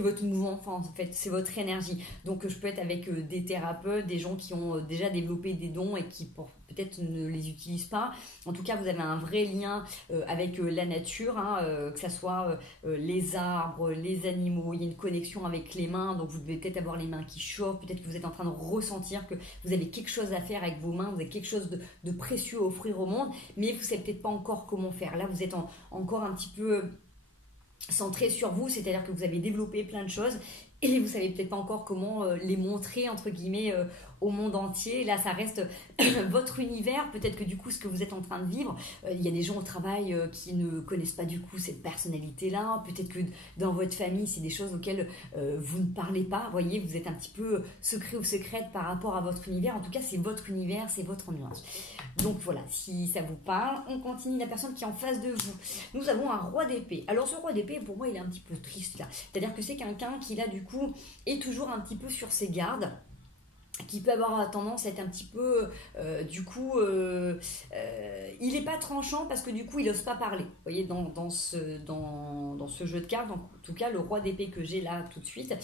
votre mouvement, enfin, en fait, c'est votre énergie. Donc, je peux être avec des thérapeutes, des gens qui ont déjà développé des dons et qui peut-être ne les utilisent pas. En tout cas, vous avez un vrai lien avec la nature, hein, que ce soit les arbres, les animaux. Il y a une connexion avec les mains, donc vous devez peut-être avoir les mains qui chauffent. Peut-être que vous êtes en train de ressentir que vous avez quelque chose à faire avec vos mains, vous avez quelque chose de précieux à offrir au monde, mais vous ne savez peut-être pas encore comment faire. Là, vous êtes encore un petit peu centré sur vous, c'est-à-dire que vous avez développé plein de choses et vous savez peut-être pas encore comment les montrer entre guillemets au monde entier. Là, ça reste votre univers. Peut-être que du coup, ce que vous êtes en train de vivre, il y a des gens au travail qui ne connaissent pas du coup cette personnalité-là. Peut-être que dans votre famille, c'est des choses auxquelles vous ne parlez pas. Vous voyez, vous êtes un petit peu secret ou secrète par rapport à votre univers. En tout cas, c'est votre univers, c'est votre ambiance. Donc voilà, si ça vous parle, on continue. La personne qui est en face de vous. Nous avons un roi d'épée. Alors ce roi d'épée, pour moi, il est un petit peu triste là. C'est-à-dire que c'est quelqu'un qui, là, du coup, est toujours un petit peu sur ses gardes, qui peut avoir tendance à être un petit peu, il n'est pas tranchant parce que du coup, il n'ose pas parler. Vous voyez, dans ce jeu de cartes, en tout cas, le roi d'épée que j'ai là tout de suite,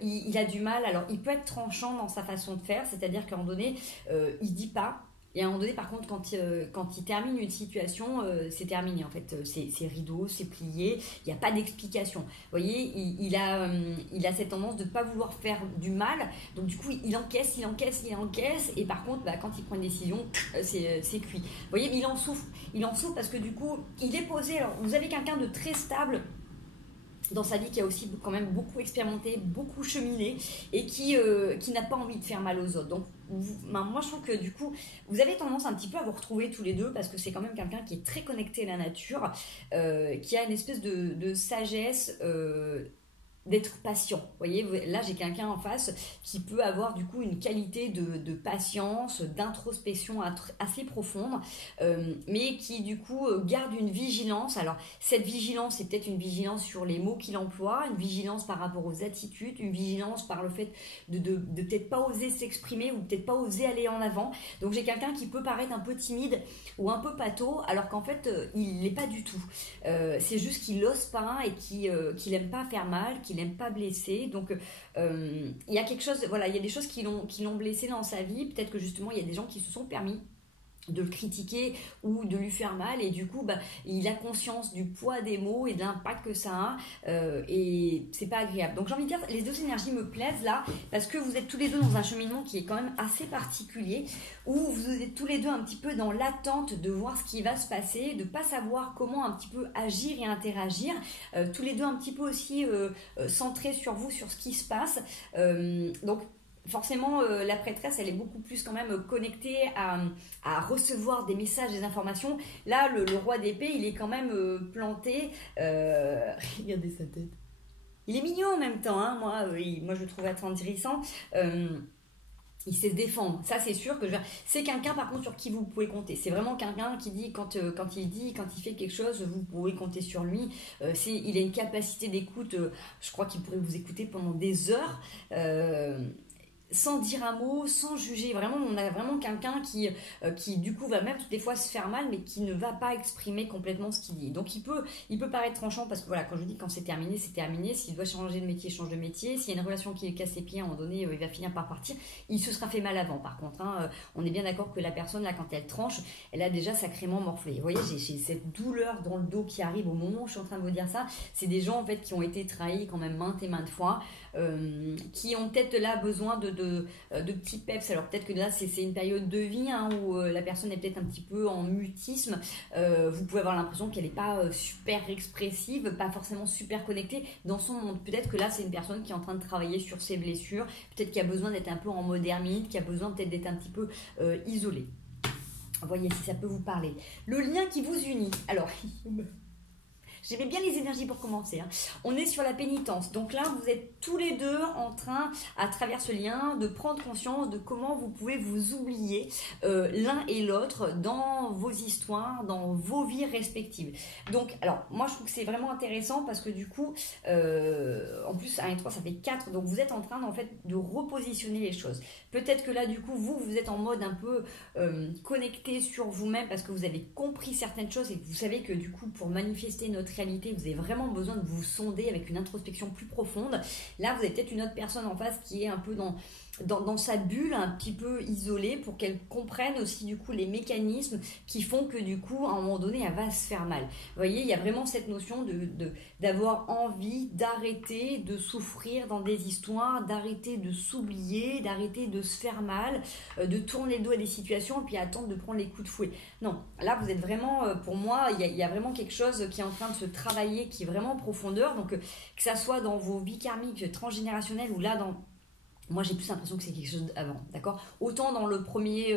il a du mal. Alors, il peut être tranchant dans sa façon de faire, c'est-à-dire qu'à un moment donné, il ne dit pas. Et à un moment donné, par contre, quand il termine une situation, c'est terminé. En fait, c'est rideau, c'est plié. Il n'y a pas d'explication. Vous voyez, il a cette tendance de ne pas vouloir faire du mal. Donc, du coup, il encaisse. Et par contre, quand il prend une décision, c'est cuit. Vous voyez, il en souffre. Il en souffre parce que du coup, il est posé. Alors, vous avez quelqu'un de très stable dans sa vie, qui a aussi quand même beaucoup expérimenté, beaucoup cheminé et qui n'a pas envie de faire mal aux autres. Donc moi je trouve que du coup vous avez tendance un petit peu à vous retrouver tous les deux, parce que c'est quand même quelqu'un qui est très connecté à la nature, qui a une espèce de sagesse, d'être patient. Vous voyez, là j'ai quelqu'un en face qui peut avoir du coup une qualité de patience, d'introspection assez profonde, mais qui du coup garde une vigilance. Alors cette vigilance, c'est peut-être une vigilance sur les mots qu'il emploie, une vigilance par rapport aux attitudes, une vigilance par le fait de peut-être pas oser s'exprimer ou peut-être pas oser aller en avant. Donc j'ai quelqu'un qui peut paraître un peu timide ou un peu pâteau, alors qu'en fait il l'est pas du tout. c'est juste qu'il n'ose pas et qu'il n'aime pas faire mal, qu'il n'aime pas blesser. Donc il y a quelque chose, voilà, il y a des choses qui l'ont blessé dans sa vie. Peut-être que justement il y a des gens qui se sont permis de le critiquer ou de lui faire mal, et du coup il a conscience du poids des mots et de l'impact que ça a, et c'est pas agréable. Donc j'ai envie de dire, les deux énergies me plaisent là, parce que vous êtes tous les deux dans un cheminement qui est quand même assez particulier, où vous êtes tous les deux un petit peu dans l'attente de voir ce qui va se passer, de pas savoir comment un petit peu agir et interagir, tous les deux un petit peu aussi centrés sur vous, sur ce qui se passe. Donc forcément, la prêtresse, elle est beaucoup plus quand même connectée à recevoir des messages, des informations. Là, le roi d'épée, il est quand même planté. Regardez sa tête. Il est mignon en même temps, hein. Moi, je le trouve attendrissant. Il sait se défendre, ça c'est sûr que c'est quelqu'un par contre sur qui vous pouvez compter. C'est vraiment quelqu'un qui dit quand il fait quelque chose, vous pouvez compter sur lui. Il a une capacité d'écoute, je crois qu'il pourrait vous écouter pendant des heures. Sans dire un mot, sans juger. Vraiment, on a vraiment quelqu'un qui du coup va même des fois se faire mal, mais qui ne va pas exprimer complètement ce qu'il dit. Donc il peut paraître tranchant, parce que voilà, quand je dis quand c'est terminé, c'est terminé. S'il doit changer de métier, change de métier. S'il y a une relation qui casse ses pieds, à un moment donné, il va finir par partir. Il se sera fait mal avant, par contre. On est bien d'accord que la personne, là, quand elle tranche, elle a déjà sacrément morflé. Vous voyez, j'ai cette douleur dans le dos qui arrive au moment où je suis en train de vous dire ça. C'est des gens, en fait, qui ont été trahis quand même maintes et maintes fois, qui ont peut-être là besoin de petits peps. Alors peut-être que là c'est une période de vie, hein, où la personne est peut-être un petit peu en mutisme. Vous pouvez avoir l'impression qu'elle n'est pas super expressive, pas forcément super connectée dans son monde. Peut-être que là c'est une personne qui est en train de travailler sur ses blessures, peut-être qu'il a besoin d'être un peu en mode ermite, qui a besoin peut-être d'être un petit peu isolé. Voyez si ça peut vous parler. Le lien qui vous unit. Alors j'aimais bien les énergies pour commencer, hein. On est sur la pénitence. Donc là, vous êtes tous les deux en train, à travers ce lien, de prendre conscience de comment vous pouvez vous oublier l'un et l'autre dans vos histoires, dans vos vies respectives. Donc, alors, moi, je trouve que c'est vraiment intéressant parce que du coup, en plus, 1 et 3, ça fait 4. Donc, vous êtes en train, en fait, de repositionner les choses. Peut-être que là, du coup, vous êtes en mode un peu connecté sur vous-même parce que vous avez compris certaines choses et que vous savez que, du coup, pour manifester notre réalité, vous avez vraiment besoin de vous sonder avec une introspection plus profonde. Là, vous avez peut-être une autre personne en face qui est un peu dans sa bulle, un petit peu isolée, pour qu'elle comprenne aussi du coup les mécanismes qui font que du coup, à un moment donné, elle va se faire mal. Vous voyez, il y a vraiment cette notion d'avoir envie d'arrêter de souffrir dans des histoires, d'arrêter de s'oublier, d'arrêter de se faire mal, de tourner le dos à des situations et puis attendre de prendre les coups de fouet. Non, là, vous êtes vraiment, pour moi, il y a vraiment quelque chose qui est en train de se travailler, qui est vraiment en profondeur. Donc, que ça soit dans vos vies karmiques transgénérationnelles ou là, moi, j'ai plus l'impression que c'est quelque chose d'avant, d'accord ? Autant dans le premier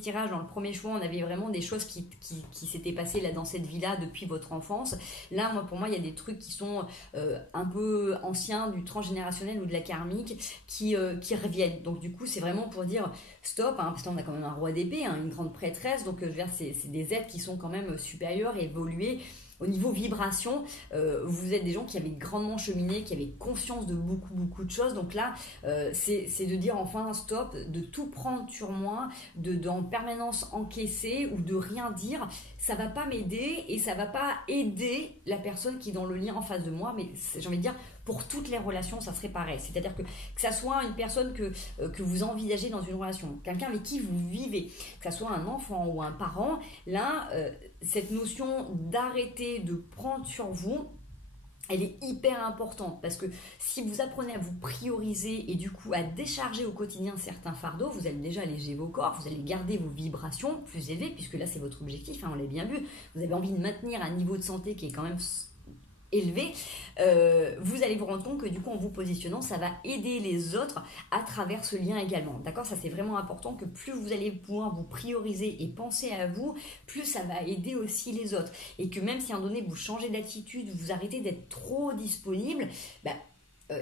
tirage, dans le premier choix, on avait vraiment des choses qui s'étaient passées là dans cette vie-là depuis votre enfance. Là, pour moi, il y a des trucs qui sont un peu anciens, du transgénérationnel ou de la karmique, qui reviennent. Donc, du coup, c'est vraiment pour dire stop, hein, parce qu'on a quand même un roi d'épée, hein, une grande prêtresse, donc je veux dire, c'est des êtres qui sont quand même supérieurs et évolués. Au niveau vibration, vous êtes des gens qui avaient grandement cheminé, qui avaient conscience de beaucoup de choses. Donc là, c'est de dire enfin stop, de tout prendre sur moi, de en permanence encaisser ou de rien dire. Ça va pas m'aider et ça va pas aider la personne qui est dans le lien en face de moi. Mais j'ai envie de dire, pour toutes les relations, ça serait pareil. C'est-à-dire que ça soit une personne que vous envisagez dans une relation, quelqu'un avec qui vous vivez, que ça soit un enfant ou un parent, là, cette notion d'arrêter de prendre sur vous, elle est hyper importante parce que si vous apprenez à vous prioriser et du coup à décharger au quotidien certains fardeaux, vous allez déjà alléger vos corps, vous allez garder vos vibrations plus élevées puisque là c'est votre objectif, hein, on l'a bien vu, vous avez envie de maintenir un niveau de santé qui est quand même élevé, vous allez vous rendre compte que du coup en vous positionnant ça va aider les autres à travers ce lien également, d'accord? Ça c'est vraiment important, que plus vous allez pouvoir vous prioriser et penser à vous, plus ça va aider aussi les autres, et que même si à un moment donné vous changez d'attitude, vous arrêtez d'être trop disponible,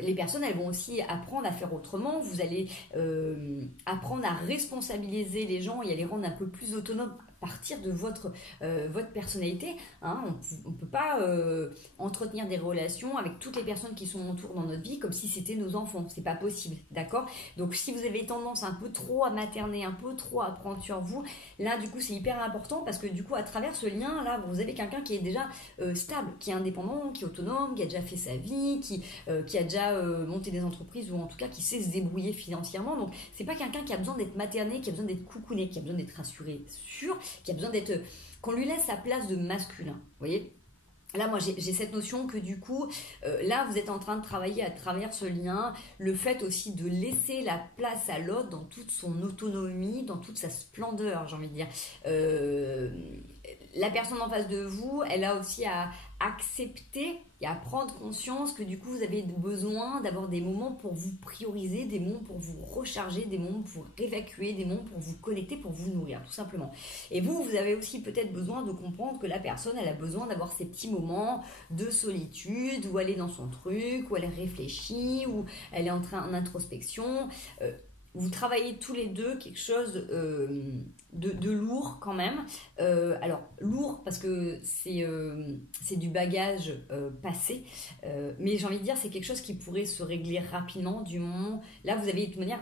les personnes elles vont aussi apprendre à faire autrement, vous allez apprendre à responsabiliser les gens et à les rendre un peu plus autonomes partir de votre personnalité. Hein. On ne peut pas entretenir des relations avec toutes les personnes qui sont autour dans notre vie comme si c'était nos enfants. C'est pas possible, d'accord? Donc si vous avez tendance un peu trop à materner, un peu trop à prendre sur vous, là du coup c'est hyper important parce que du coup à travers ce lien, là vous avez quelqu'un qui est déjà stable, qui est indépendant, qui est autonome, qui a déjà fait sa vie, qui a déjà monté des entreprises ou en tout cas qui sait se débrouiller financièrement. Donc c'est pas quelqu'un qui a besoin d'être materné, qui a besoin d'être coucouné, qui a besoin d'être rassuré sûr, qui a besoin d'être qu'on lui laisse sa place de masculin. Vous voyez? Là, moi, j'ai cette notion que du coup, là, vous êtes en train de travailler à travers ce lien, le fait aussi de laisser la place à l'autre dans toute son autonomie, dans toute sa splendeur, j'ai envie de dire. La personne en face de vous, elle a aussi à accepter et à prendre conscience que du coup, vous avez besoin d'avoir des moments pour vous prioriser, des moments pour vous recharger, des moments pour évacuer, des moments pour vous connecter, pour vous nourrir, tout simplement. Et vous avez aussi peut-être besoin de comprendre que la personne, elle a besoin d'avoir ces petits moments de solitude où elle est dans son truc, où elle réfléchit, où elle est en introspection. Vous travaillez tous les deux quelque chose de lourd quand même. Alors, lourd parce que c'est du bagage passé. Mais j'ai envie de dire, c'est quelque chose qui pourrait se régler rapidement du moment... Là, vous avez de toute manière...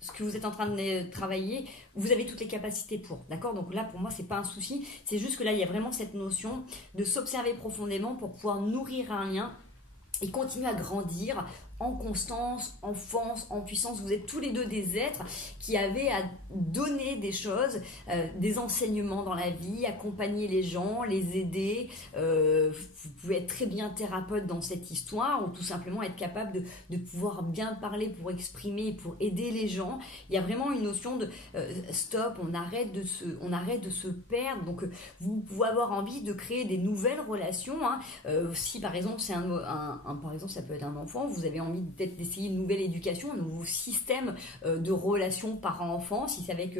Ce que vous êtes en train de travailler, vous avez toutes les capacités pour, d'accord? Donc là, pour moi, c'est pas un souci. C'est juste que là, il y a vraiment cette notion de s'observer profondément pour pouvoir nourrir un lien et continuer à grandir en constance, en force, en puissance. Vous êtes tous les deux des êtres qui avaient à donner des choses, des enseignements dans la vie, accompagner les gens, les aider. Vous pouvez être très bien thérapeute dans cette histoire ou tout simplement être capable de pouvoir bien parler pour exprimer, pour aider les gens. Il y a vraiment une notion de stop, on arrête de se perdre. Donc vous pouvez avoir envie de créer des nouvelles relations. Hein. Si par exemple, par exemple, ça peut être un enfant, vous avez envie peut-être d'essayer une nouvelle éducation, un nouveau système de relations parents-enfants. Si c'est avec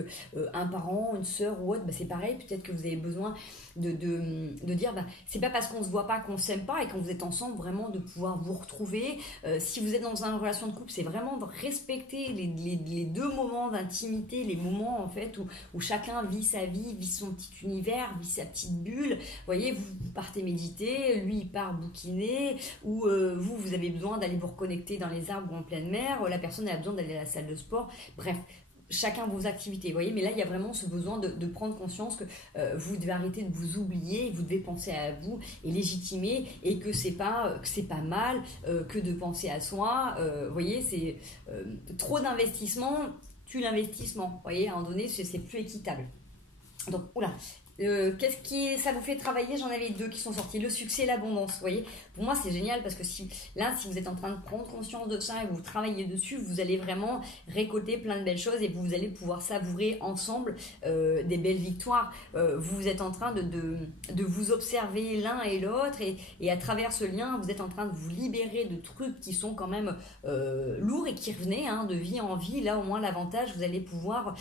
un parent, une sœur ou autre, c'est pareil. Peut-être que vous avez besoin de dire c'est pas parce qu'on se voit pas qu'on s'aime pas, et quand vous êtes ensemble, vraiment de pouvoir vous retrouver. Si vous êtes dans une relation de couple, c'est vraiment de respecter les deux moments d'intimité, les moments en fait où chacun vit sa vie, vit son petit univers, vit sa petite bulle. Vous voyez, vous partez méditer, lui il part bouquiner, ou vous avez besoin d'aller vous reconnecter dans les arbres ou en pleine mer, la personne a besoin d'aller à la salle de sport. Bref, chacun vos activités, vous voyez, mais là il y a vraiment ce besoin de prendre conscience que vous devez arrêter de vous oublier, vous devez penser à vous et légitimer, et que c'est pas mal que de penser à soi. Vous voyez, c'est trop d'investissement tue l'investissement, vous voyez, à un moment donné c'est plus équitable. Donc oula, qu'est-ce qui ça vous fait travailler? J'en avais deux qui sont sortis, le succès et l'abondance. Vous voyez, pour moi c'est génial parce que si vous êtes en train de prendre conscience de ça et vous travaillez dessus, vous allez vraiment récolter plein de belles choses et vous allez pouvoir savourer ensemble des belles victoires. Vous êtes en train de vous observer l'un et l'autre, et à travers ce lien vous êtes en train de vous libérer de trucs qui sont quand même lourds et qui revenaient de vie en vie. Là au moins l'avantage, vous allez pouvoir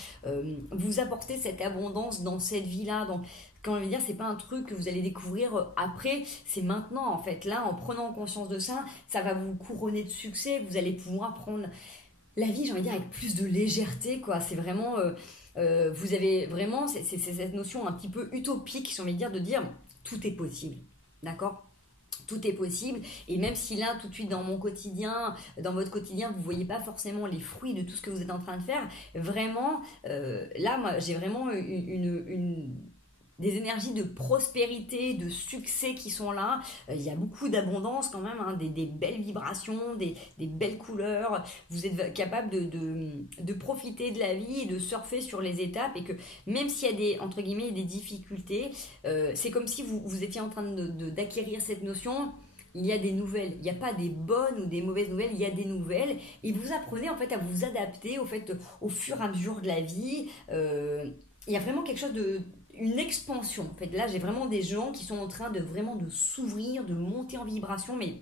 vous apporter cette abondance dans cette vie là. Donc quand je veux dire, c'est pas un truc que vous allez découvrir après, c'est maintenant en fait. Là, en prenant conscience de ça, ça va vous couronner de succès. Vous allez pouvoir prendre la vie, j'ai envie de dire, avec plus de légèreté, quoi. C'est vraiment, vous avez vraiment, c'est cette notion un petit peu utopique, j'ai envie de dire tout est possible, d'accord? Tout est possible, et même si là tout de suite dans mon quotidien, dans votre quotidien, vous voyez pas forcément les fruits de tout ce que vous êtes en train de faire, vraiment, là moi j'ai vraiment des énergies de prospérité, de succès qui sont là. Il y a beaucoup d'abondance quand même, des belles vibrations, des belles couleurs. Vous êtes capable de profiter de la vie et de surfer sur les étapes, et que même s'il y a des, entre guillemets, des difficultés, c'est comme si vous étiez en train d'acquérir cette notion. Il y a des nouvelles, il n'y a pas des bonnes ou des mauvaises nouvelles, il y a des nouvelles, et vous apprenez en fait à vous adapter au fur et à mesure de la vie. Il y a vraiment quelque chose une expansion. En fait, là, j'ai vraiment des gens qui sont en train de s'ouvrir, de monter en vibration, mais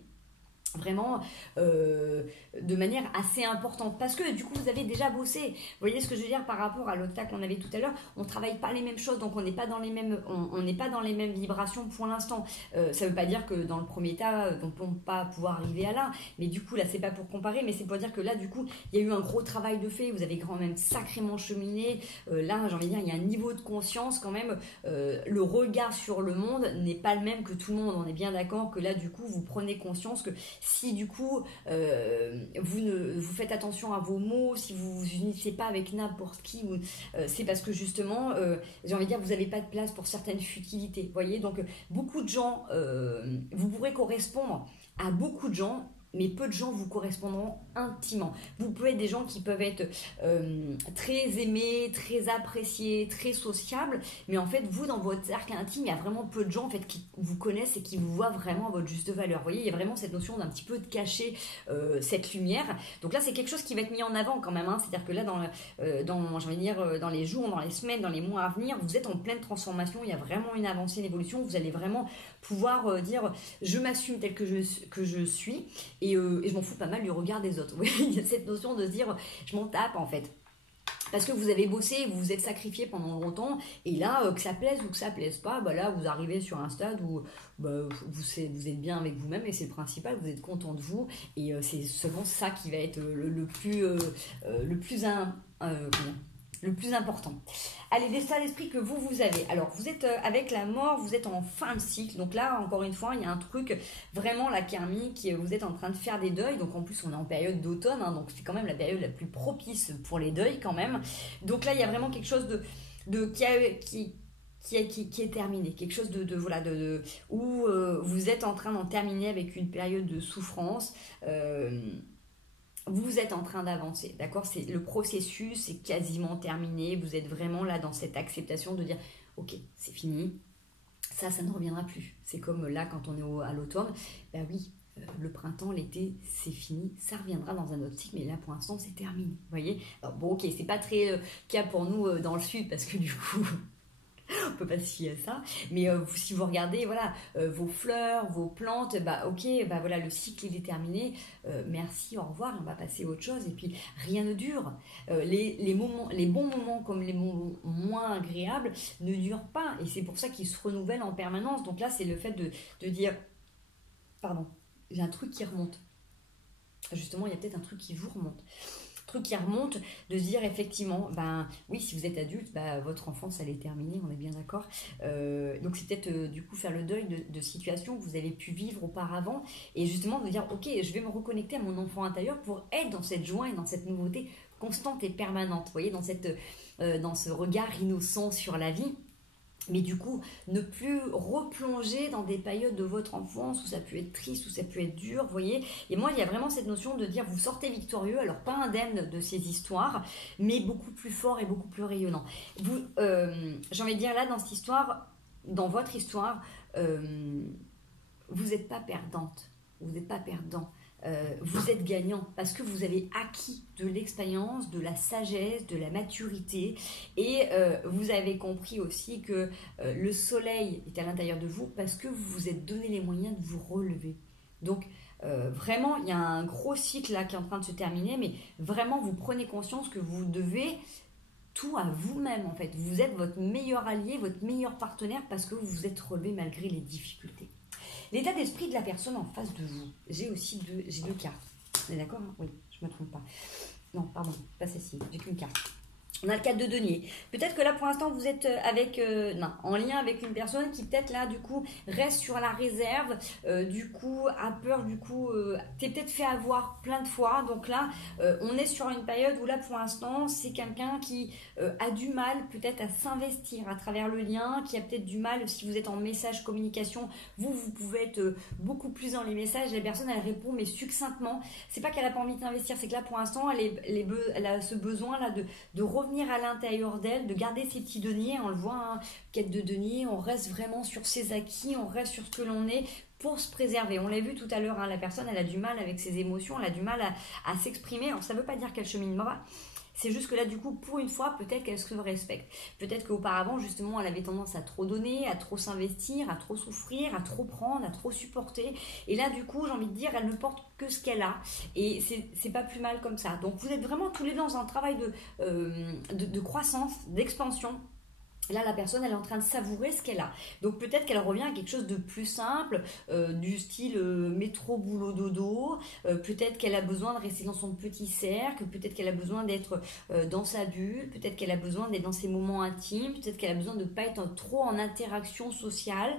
vraiment de manière assez importante, parce que du coup vous avez déjà bossé. Vous voyez ce que je veux dire par rapport à l'autre tas qu'on avait tout à l'heure, on travaille pas les mêmes choses, donc on n'est pas dans les mêmes vibrations pour l'instant. Ça veut pas dire que dans le premier tas on peut pas pouvoir arriver à là, mais du coup là c'est pas pour comparer, mais c'est pour dire que là du coup il y a eu un gros travail de fait, vous avez quand même sacrément cheminé. Là j'ai envie de dire il y a un niveau de conscience quand même, le regard sur le monde n'est pas le même que tout le monde, on est bien d'accord que là du coup vous prenez conscience que si du coup vous faites attention à vos mots, si vous vous unissez pas avec n'importe qui, c'est parce que justement, j'ai envie de dire, vous n'avez pas de place pour certaines futilités. Vous voyez, donc beaucoup de gens, vous pourrez correspondre à beaucoup de gens, mais peu de gens vous correspondront intimement. Vous pouvez être des gens qui peuvent être très aimés, très appréciés, très sociables, mais en fait, vous, dans votre cercle intime, il y a vraiment peu de gens en fait, qui vous connaissent et qui vous voient vraiment à votre juste valeur. Vous voyez, il y a vraiment cette notion d'un petit peu de cacher cette lumière. Donc là, c'est quelque chose qui va être mis en avant quand même. Hein. C'est-à-dire que là, dans les jours, dans les semaines, dans les mois à venir, vous êtes en pleine transformation. Il y a vraiment une avancée, une évolution. Vous allez vraiment pouvoir dire, je m'assume tel que je suis. Et je m'en fous pas mal du regard des autres. Il y a cette notion de se dire, je m'en tape en fait. Parce que vous avez bossé, vous vous êtes sacrifié pendant longtemps, et là, que ça plaise ou que ça plaise pas, bah là, vous arrivez sur un stade où vous êtes bien avec vous-même, et c'est le principal, vous êtes content de vous, et c'est seulement ça qui va être le plus important. Allez, l'état d'esprit que vous avez. Alors, vous êtes avec la mort, vous êtes en fin de cycle. Donc là, encore une fois, il y a un truc vraiment la karmique, vous êtes en train de faire des deuils. Donc en plus, on est en période d'automne, hein, donc c'est quand même la période la plus propice pour les deuils quand même. Donc là, il y a vraiment quelque chose qui est terminé, quelque chose où vous êtes en train d'en terminer avec une période de souffrance. Vous êtes en train d'avancer, d'accord? C'est le processus est quasiment terminé. Vous êtes vraiment là dans cette acceptation de dire, ok, c'est fini. Ça ne reviendra plus. C'est comme là quand on est à l'automne. Ben oui, le printemps, l'été, c'est fini. Ça reviendra dans un autre cycle, mais là pour l'instant, c'est terminé. Vous voyez? Alors, bon, ok, c'est pas très cas pour nous dans le sud parce que du coup. On peut pas se fier à ça, mais si vous regardez vos fleurs, vos plantes, voilà, le cycle il est terminé, merci, au revoir, on va passer à autre chose, et puis rien ne dure. Les bons moments comme les moments moins agréables ne durent pas, et c'est pour ça qu'ils se renouvellent en permanence. Donc là c'est le fait de dire, pardon, j'ai un truc qui remonte, justement il y a peut-être un truc qui vous remonte, qui remonte, de se dire effectivement, oui, si vous êtes adulte, votre enfance elle est terminée, on est bien d'accord. Donc c'est peut-être du coup faire le deuil de situations que vous avez pu vivre auparavant, et justement de dire ok, je vais me reconnecter à mon enfant intérieur pour être dans cette joie et dans cette nouveauté constante et permanente, vous voyez, dans ce regard innocent sur la vie. Mais du coup, ne plus replonger dans des périodes de votre enfance où ça peut être triste, où ça peut être dur, vous voyez. Et moi, il y a vraiment cette notion de dire, vous sortez victorieux, alors pas indemne de ces histoires, mais beaucoup plus fort et beaucoup plus rayonnant. J'ai envie de dire là, dans cette histoire, dans votre histoire, vous n'êtes pas perdante, vous n'êtes pas perdant. Vous êtes gagnant parce que vous avez acquis de l'expérience, de la sagesse, de la maturité, et vous avez compris aussi que le soleil est à l'intérieur de vous parce que vous vous êtes donné les moyens de vous relever. Donc vraiment, il y a un gros cycle là qui est en train de se terminer, mais vraiment vous prenez conscience que vous devez tout à vous-même en fait. Vous êtes votre meilleur allié, votre meilleur partenaire parce que vous vous êtes relevé malgré les difficultés. L'état d'esprit de la personne en face de vous. J'ai deux cartes. On est d'accord, hein? Oui, je ne me trompe pas. Non, pardon, pas celle-ci. J'ai qu'une carte. On a le 4 de denier. Peut-être que là, pour l'instant, vous êtes en lien avec une personne qui peut-être là, du coup, reste sur la réserve, du coup, a peur, du coup, t'es peut-être fait avoir plein de fois. Donc là, on est sur une période où là, pour l'instant, c'est quelqu'un qui a du mal peut-être à s'investir à travers le lien, qui a peut-être du mal, si vous êtes en message communication, vous pouvez être beaucoup plus dans les messages. La personne, elle répond, mais succinctement. C'est pas qu'elle n'a pas envie d'investir, c'est que là, pour l'instant, elle a ce besoin là de revenir à l'intérieur d'elle, de garder ses petits deniers. On le voit, hein, quête de deniers, on reste vraiment sur ses acquis, on reste sur ce que l'on est pour se préserver. On l'a vu tout à l'heure, hein, la personne, elle a du mal avec ses émotions, elle a du mal à s'exprimer. Alors ça ne veut pas dire qu'elle chemine C'est juste que là, du coup, pour une fois, peut-être qu'elle se respecte. Peut-être qu'auparavant, justement, elle avait tendance à trop donner, à trop s'investir, à trop souffrir, à trop prendre, à trop supporter. Et là, du coup, j'ai envie de dire, elle ne porte que ce qu'elle a. Et c'est pas plus mal comme ça. Donc, vous êtes vraiment tous les deux dans un travail de croissance, d'expansion. Là, la personne, elle est en train de savourer ce qu'elle a. Donc, peut-être qu'elle revient à quelque chose de plus simple, du style métro, boulot, dodo. Peut-être qu'elle a besoin de rester dans son petit cercle. Peut-être qu'elle a besoin d'être dans sa bulle. Peut-être qu'elle a besoin d'être dans ses moments intimes. Peut-être qu'elle a besoin de ne pas être trop en interaction sociale.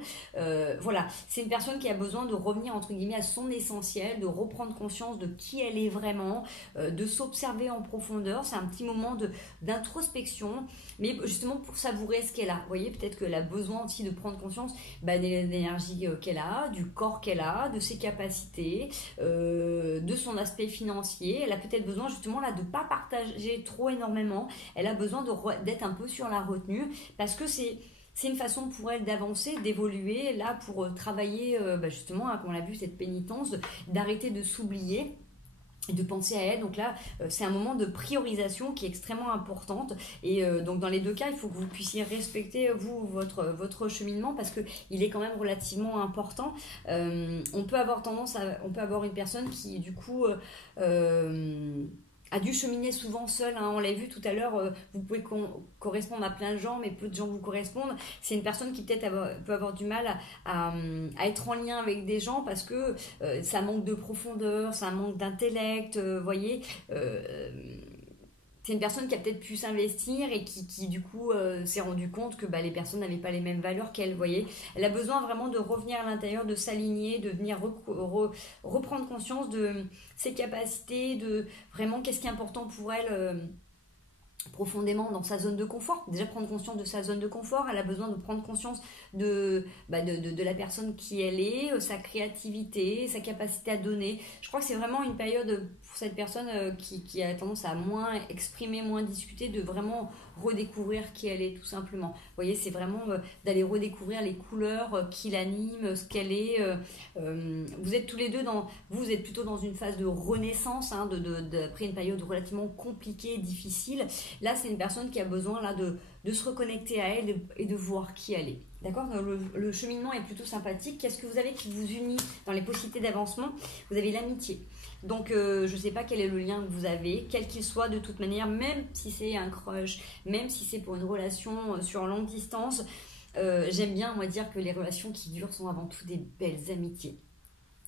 Voilà, c'est une personne qui a besoin de revenir, entre guillemets, à son essentiel, de reprendre conscience de qui elle est vraiment, de s'observer en profondeur. C'est un petit moment d'introspection, mais justement pour savourer ce qu'elle a. Vous voyez, peut-être qu'elle a besoin aussi de prendre conscience de l'énergie qu'elle a, du corps qu'elle a, de ses capacités, de son aspect financier. Elle a peut-être besoin justement là de ne pas partager trop énormément. Elle a besoin d'être un peu sur la retenue parce que c'est une façon pour elle d'avancer, d'évoluer, là pour travailler justement, comme on l'a vu, cette pénitence, d'arrêter de s'oublier et de penser à elle. Donc là, c'est un moment de priorisation qui est extrêmement importante. Et donc dans les deux cas, il faut que vous puissiez respecter, vous, votre cheminement parce qu'il est quand même relativement important. On peut avoir une personne qui, du coup... a dû cheminer souvent seul, hein. On l'a vu tout à l'heure, vous pouvez correspondre à plein de gens, mais peu de gens vous correspondent. C'est une personne qui peut-être peut avoir du mal à être en lien avec des gens parce que ça manque de profondeur, ça manque d'intellect, voyez. C'est une personne qui a peut-être pu s'investir et qui du coup s'est rendu compte que les personnes n'avaient pas les mêmes valeurs qu'elle, vous voyez. Elle a besoin vraiment de revenir à l'intérieur, de s'aligner, de venir reprendre conscience de ses capacités, de vraiment qu'est-ce qui est important pour elle profondément dans sa zone de confort. Déjà prendre conscience de sa zone de confort, elle a besoin de prendre conscience de la personne qui elle est, sa créativité, sa capacité à donner. Je crois que c'est vraiment une période pour cette personne qui a tendance à moins exprimer, moins discuter, de vraiment redécouvrir qui elle est tout simplement. Vous voyez, c'est vraiment d'aller redécouvrir les couleurs qui l'animent, ce qu'elle est. Vous êtes tous les deux vous êtes plutôt dans une phase de renaissance, hein, après une période relativement compliquée, difficile. Là, c'est une personne qui a besoin là de se reconnecter à elle et de voir qui elle est. D'accord ? Le cheminement est plutôt sympathique. Qu'est-ce que vous avez qui vous unit dans les possibilités d'avancement ? Vous avez l'amitié. Donc, je ne sais pas quel est le lien que vous avez, quel qu'il soit de toute manière, même si c'est un crush, même si c'est pour une relation sur longue distance. J'aime bien, moi, dire que les relations qui durent sont avant tout des belles amitiés.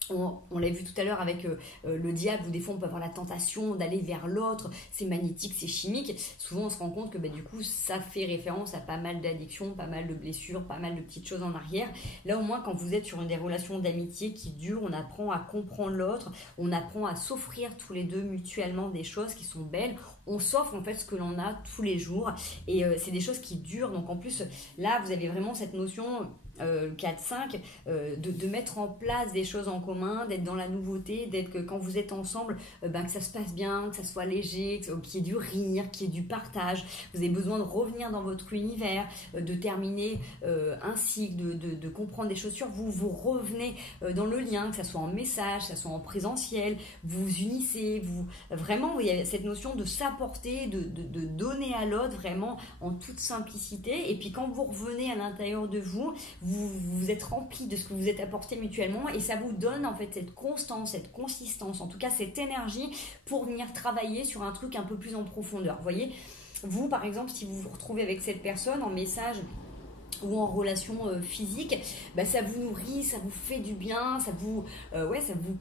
On l'a vu tout à l'heure avec le diable, où des fois on peut avoir la tentation d'aller vers l'autre, c'est magnétique, c'est chimique. Souvent on se rend compte que du coup ça fait référence à pas mal d'addictions, pas mal de blessures, pas mal de petites choses en arrière. Là au moins quand vous êtes sur des relations d'amitié qui durent, on apprend à comprendre l'autre, on apprend à s'offrir tous les deux mutuellement des choses qui sont belles. On s'offre en fait ce que l'on a tous les jours et c'est des choses qui durent. Donc en plus là vous avez vraiment cette notion 4-5 de mettre en place des choses en commun, d'être dans la nouveauté, d'être que quand vous êtes ensemble que ça se passe bien, que ça soit léger, qu'il y ait du rire, qu'il y ait du partage. Vous avez besoin de revenir dans votre univers, de terminer un cycle, de comprendre des choses sur vous. Vous revenez dans le lien, que ça soit en message, que ça soit en présentiel, vous vous unissez, vraiment il y a cette notion de s'apporter, de donner à l'autre vraiment en toute simplicité. Et puis quand vous revenez à l'intérieur de vous, vous êtes rempli de ce que vous êtes apporté mutuellement et ça vous donne en fait cette constance, cette consistance, en tout cas cette énergie pour venir travailler sur un truc un peu plus en profondeur. Vous voyez, vous par exemple, si vous vous retrouvez avec cette personne en message ou en relation physique, ça vous nourrit, ça vous fait du bien, ça vous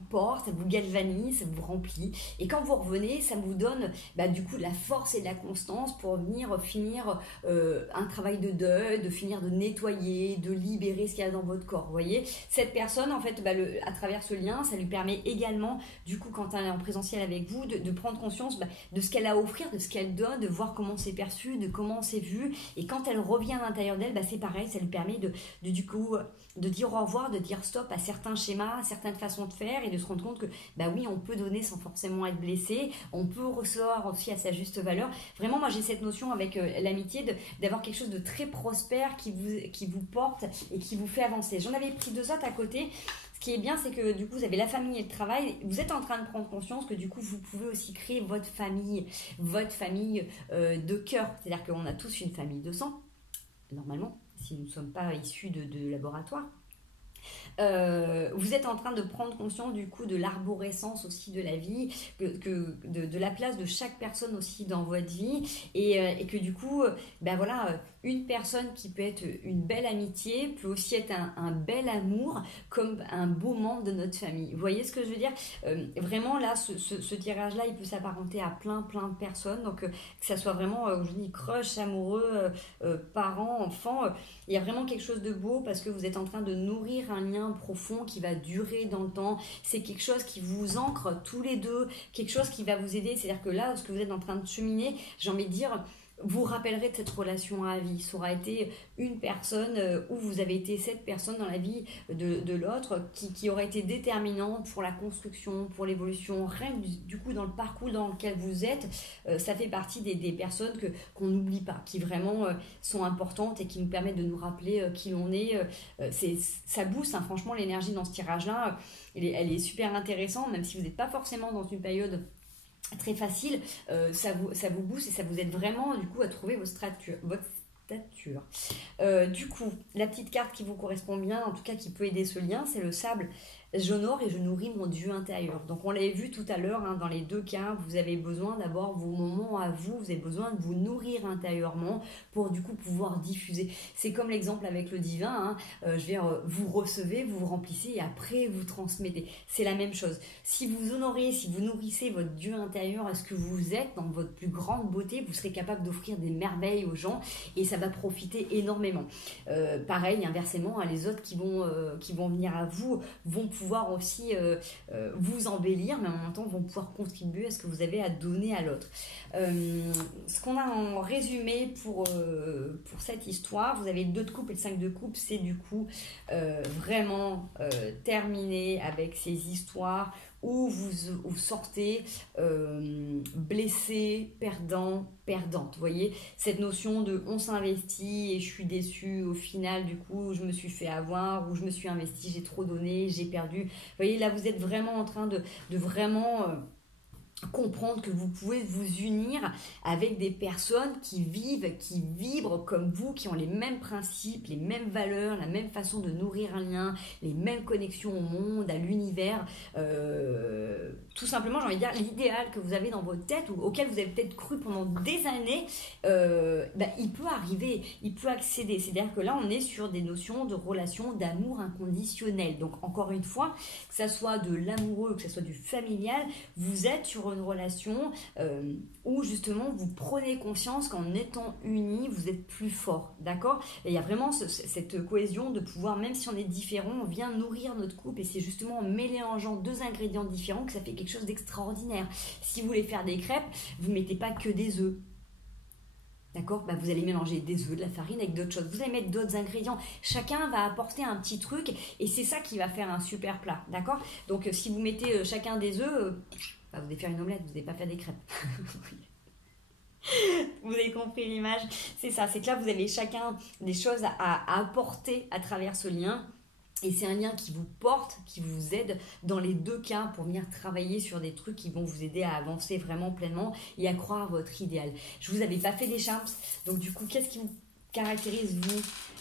porte, ça vous galvanise, ça vous remplit. Et quand vous revenez, ça vous donne du coup de la force et de la constance pour venir finir un travail de deuil, de finir de nettoyer, de libérer ce qu'il y a dans votre corps. Vous voyez, cette personne, en fait, à travers ce lien, ça lui permet également, du coup, quand elle est en présentiel avec vous, de prendre conscience de ce qu'elle a à offrir, de ce qu'elle donne, de voir comment c'est perçu, de comment c'est vu. Et quand elle revient à l'intérieur d'elle, c'est pareil, ça lui permet du coup de dire au revoir, de dire stop à certains schémas, à certaines façons de faire et de se rendre compte que oui, on peut donner sans forcément être blessé, on peut recevoir aussi à sa juste valeur. Vraiment, moi j'ai cette notion avec l'amitié d'avoir quelque chose de très prospère qui vous porte et qui vous fait avancer. J'en avais pris deux autres à côté. Ce qui est bien, c'est que du coup, vous avez la famille et le travail. Vous êtes en train de prendre conscience que du coup, vous pouvez aussi créer votre famille de cœur. C'est-à-dire qu'on a tous une famille de sang, normalement, si nous ne sommes pas issus de laboratoire. Vous êtes en train de prendre conscience du coup de l'arborescence aussi de la vie, de la place de chaque personne aussi dans votre vie, et que du coup, ben voilà, une personne qui peut être une belle amitié peut aussi être un bel amour, comme un beau membre de notre famille. Vous voyez ce que je veux dire? Vraiment là, ce tirage-là, il peut s'apparenter à plein de personnes, donc que ça soit vraiment, je dis, crush, amoureux, parents, enfants, il y a vraiment quelque chose de beau parce que vous êtes en train de nourrir un lien profond qui va durer dans le temps. C'est quelque chose qui vous ancre tous les deux, quelque chose qui va vous aider. C'est-à-dire que là, ce que vous êtes en train de cheminer, j'ai envie de dire, vous rappellerez de cette relation à vie. Ça aura été une personne où vous avez été cette personne dans la vie de l'autre qui aura été déterminante pour la construction, pour l'évolution. Rien que du coup, dans le parcours dans lequel vous êtes, ça fait partie des personnes qu'on n'oublie pas, qui vraiment sont importantes et qui nous permettent de nous rappeler qui l'on est. Ça booste, hein, franchement, l'énergie dans ce tirage-là. Elle est super intéressante, même si vous n'êtes pas forcément dans une période très facile, ça vous booste et ça vous aide vraiment du coup à trouver votre stature. Du coup, la petite carte qui vous correspond bien, en tout cas qui peut aider ce lien, c'est le sable. J'honore et je nourris mon Dieu intérieur. Donc on l'avait vu tout à l'heure, hein, dans les deux cas, vous avez besoin d'avoir vos moments à vous, vous avez besoin de vous nourrir intérieurement pour du coup pouvoir diffuser. C'est comme l'exemple avec le divin, hein, je veux dire, vous recevez, vous vous remplissez et après vous transmettez. C'est la même chose. Si vous honorez, si vous nourrissez votre Dieu intérieur, est-ce que vous êtes dans votre plus grande beauté, vous serez capable d'offrir des merveilles aux gens et ça va profiter énormément. Pareil, inversement, hein, les autres qui vont venir à vous vont pouvoir aussi vous embellir, mais en même temps vont pouvoir contribuer à ce que vous avez à donner à l'autre. Ce qu'on a en résumé pour cette histoire, vous avez le 2 de coupe et le 5 de coupe, c'est du coup vraiment terminé avec ces histoires où vous sortez blessé, perdant, perdante. Vous voyez, cette notion de on s'investit et je suis déçue, au final, du coup, je me suis fait avoir, ou je me suis investi, j'ai trop donné, j'ai perdu. Vous voyez, là, vous êtes vraiment en train de vraiment comprendre que vous pouvez vous unir avec des personnes qui vivent, qui vibrent comme vous, qui ont les mêmes principes, les mêmes valeurs, la même façon de nourrir un lien, les mêmes connexions au monde, à l'univers. Tout simplement, j'ai envie de dire, l'idéal que vous avez dans votre tête, ou auquel vous avez peut-être cru pendant des années, il peut arriver, il peut accéder. C'est-à-dire que là, on est sur des notions de relations d'amour inconditionnel. Donc, encore une fois, que ça soit de l'amoureux, que ça soit du familial, vous êtes sur une relation où justement vous prenez conscience qu'en étant unis vous êtes plus fort, d'accord? Et il y a vraiment cette cohésion de pouvoir, même si on est différent, on vient nourrir notre couple et c'est justement en mélangeant deux ingrédients différents que ça fait quelque chose d'extraordinaire. Si vous voulez faire des crêpes, vous mettez pas que des œufs. D'accord, vous allez mélanger des œufs, de la farine avec d'autres choses. Vous allez mettre d'autres ingrédients. Chacun va apporter un petit truc et c'est ça qui va faire un super plat. D'accord? Donc si vous mettez chacun des œufs, vous allez faire une omelette, vous n'allez pas faire des crêpes. Vous avez compris l'image? C'est ça, c'est que là vous avez chacun des choses à apporter à travers ce lien. Et c'est un lien qui vous porte, qui vous aide dans les deux cas pour venir travailler sur des trucs qui vont vous aider à avancer vraiment pleinement et à croire à votre idéal. Je vous avais pas fait des charms, donc du coup, qu'est-ce qui vous caractérise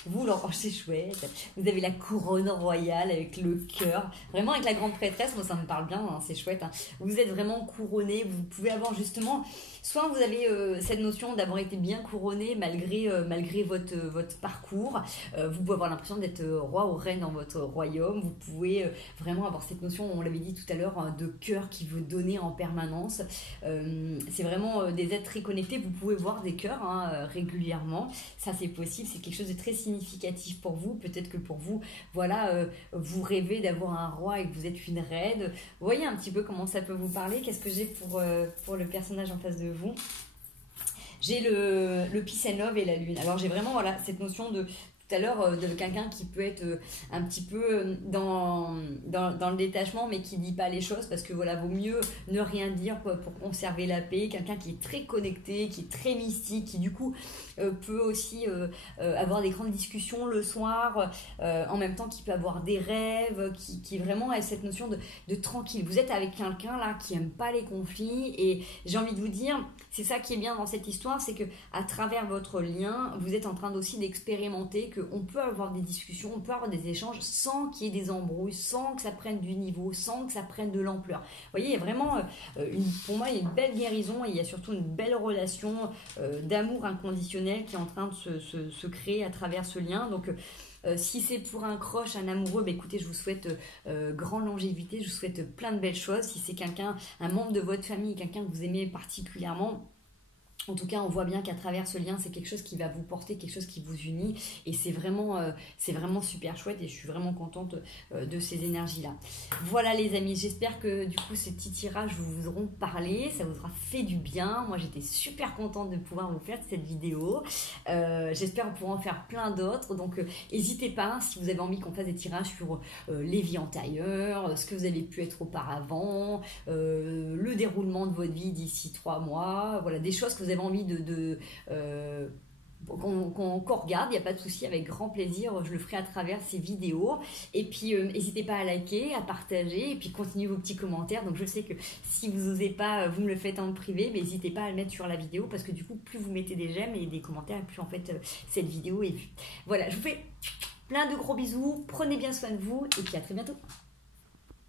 vous, Laurent, c'est chouette. Vous avez la couronne royale avec le cœur. Vraiment, avec la grande prêtresse, moi, ça me parle bien, hein, c'est chouette. Hein. Vous êtes vraiment couronné. Vous pouvez avoir justement... Soit vous avez cette notion d'avoir été bien couronné malgré votre parcours. Vous pouvez avoir l'impression d'être roi ou reine dans votre royaume. Vous pouvez vraiment avoir cette notion, on l'avait dit tout à l'heure, de cœur qui veut donner en permanence. C'est vraiment des êtres très connectés. Vous pouvez voir des cœurs régulièrement. Ça, c'est possible. C'est quelque chose de très significatif pour vous. Peut-être que pour vous, voilà, vous rêvez d'avoir un roi et que vous êtes une reine. Vous voyez un petit peu comment ça peut vous parler. Qu'est-ce que j'ai pour le personnage en face de vous? J'ai le Peace and Love et la lune. Alors j'ai vraiment cette notion de tout à l'heure de quelqu'un qui peut être un petit peu dans le détachement mais qui dit pas les choses parce que voilà, vaut mieux ne rien dire pour conserver la paix. Quelqu'un qui est très connecté, qui est très mystique, qui du coup peut aussi avoir des grandes discussions le soir, en même temps qu'il peut avoir des rêves, qui vraiment a cette notion de tranquille. Vous êtes avec quelqu'un là qui aime pas les conflits et j'ai envie de vous dire, c'est ça qui est bien dans cette histoire, c'est que à travers votre lien, vous êtes en train aussi d'expérimenter qu'on peut avoir des discussions, on peut avoir des échanges sans qu'il y ait des embrouilles, sans que ça prenne du niveau, sans que ça prenne de l'ampleur. Vous voyez, il y a vraiment, pour moi, il y a une belle guérison et il y a surtout une belle relation d'amour inconditionnel qui est en train de se créer à travers ce lien. Donc, si c'est pour un crush, un amoureux, écoutez, je vous souhaite grande longévité, je vous souhaite plein de belles choses. Si c'est quelqu'un, un membre de votre famille, quelqu'un que vous aimez particulièrement, en tout cas, on voit bien qu'à travers ce lien, c'est quelque chose qui va vous porter, quelque chose qui vous unit. Et c'est vraiment super chouette et je suis vraiment contente de ces énergies-là. Voilà les amis, j'espère que du coup, ces petits tirages vous auront parlé, ça vous aura fait du bien. Moi, j'étais super contente de pouvoir vous faire cette vidéo. J'espère qu'on pourra en faire plein d'autres. Donc, n'hésitez pas, si vous avez envie qu'on fasse des tirages sur les vies antérieures, ce que vous avez pu être auparavant, le déroulement de votre vie d'ici 3 mois, voilà, des choses que vous avez envie qu'on regarde, il n'y a pas de souci, avec grand plaisir, je le ferai à travers ces vidéos. Et puis, n'hésitez pas à liker, à partager, et puis continuez vos petits commentaires. Donc, je sais que si vous n'osez pas, vous me le faites en privé, mais n'hésitez pas à le mettre sur la vidéo, parce que du coup, plus vous mettez des j'aime et des commentaires, plus en fait, cette vidéo est vue. Voilà, je vous fais plein de gros bisous, prenez bien soin de vous, et puis à très bientôt.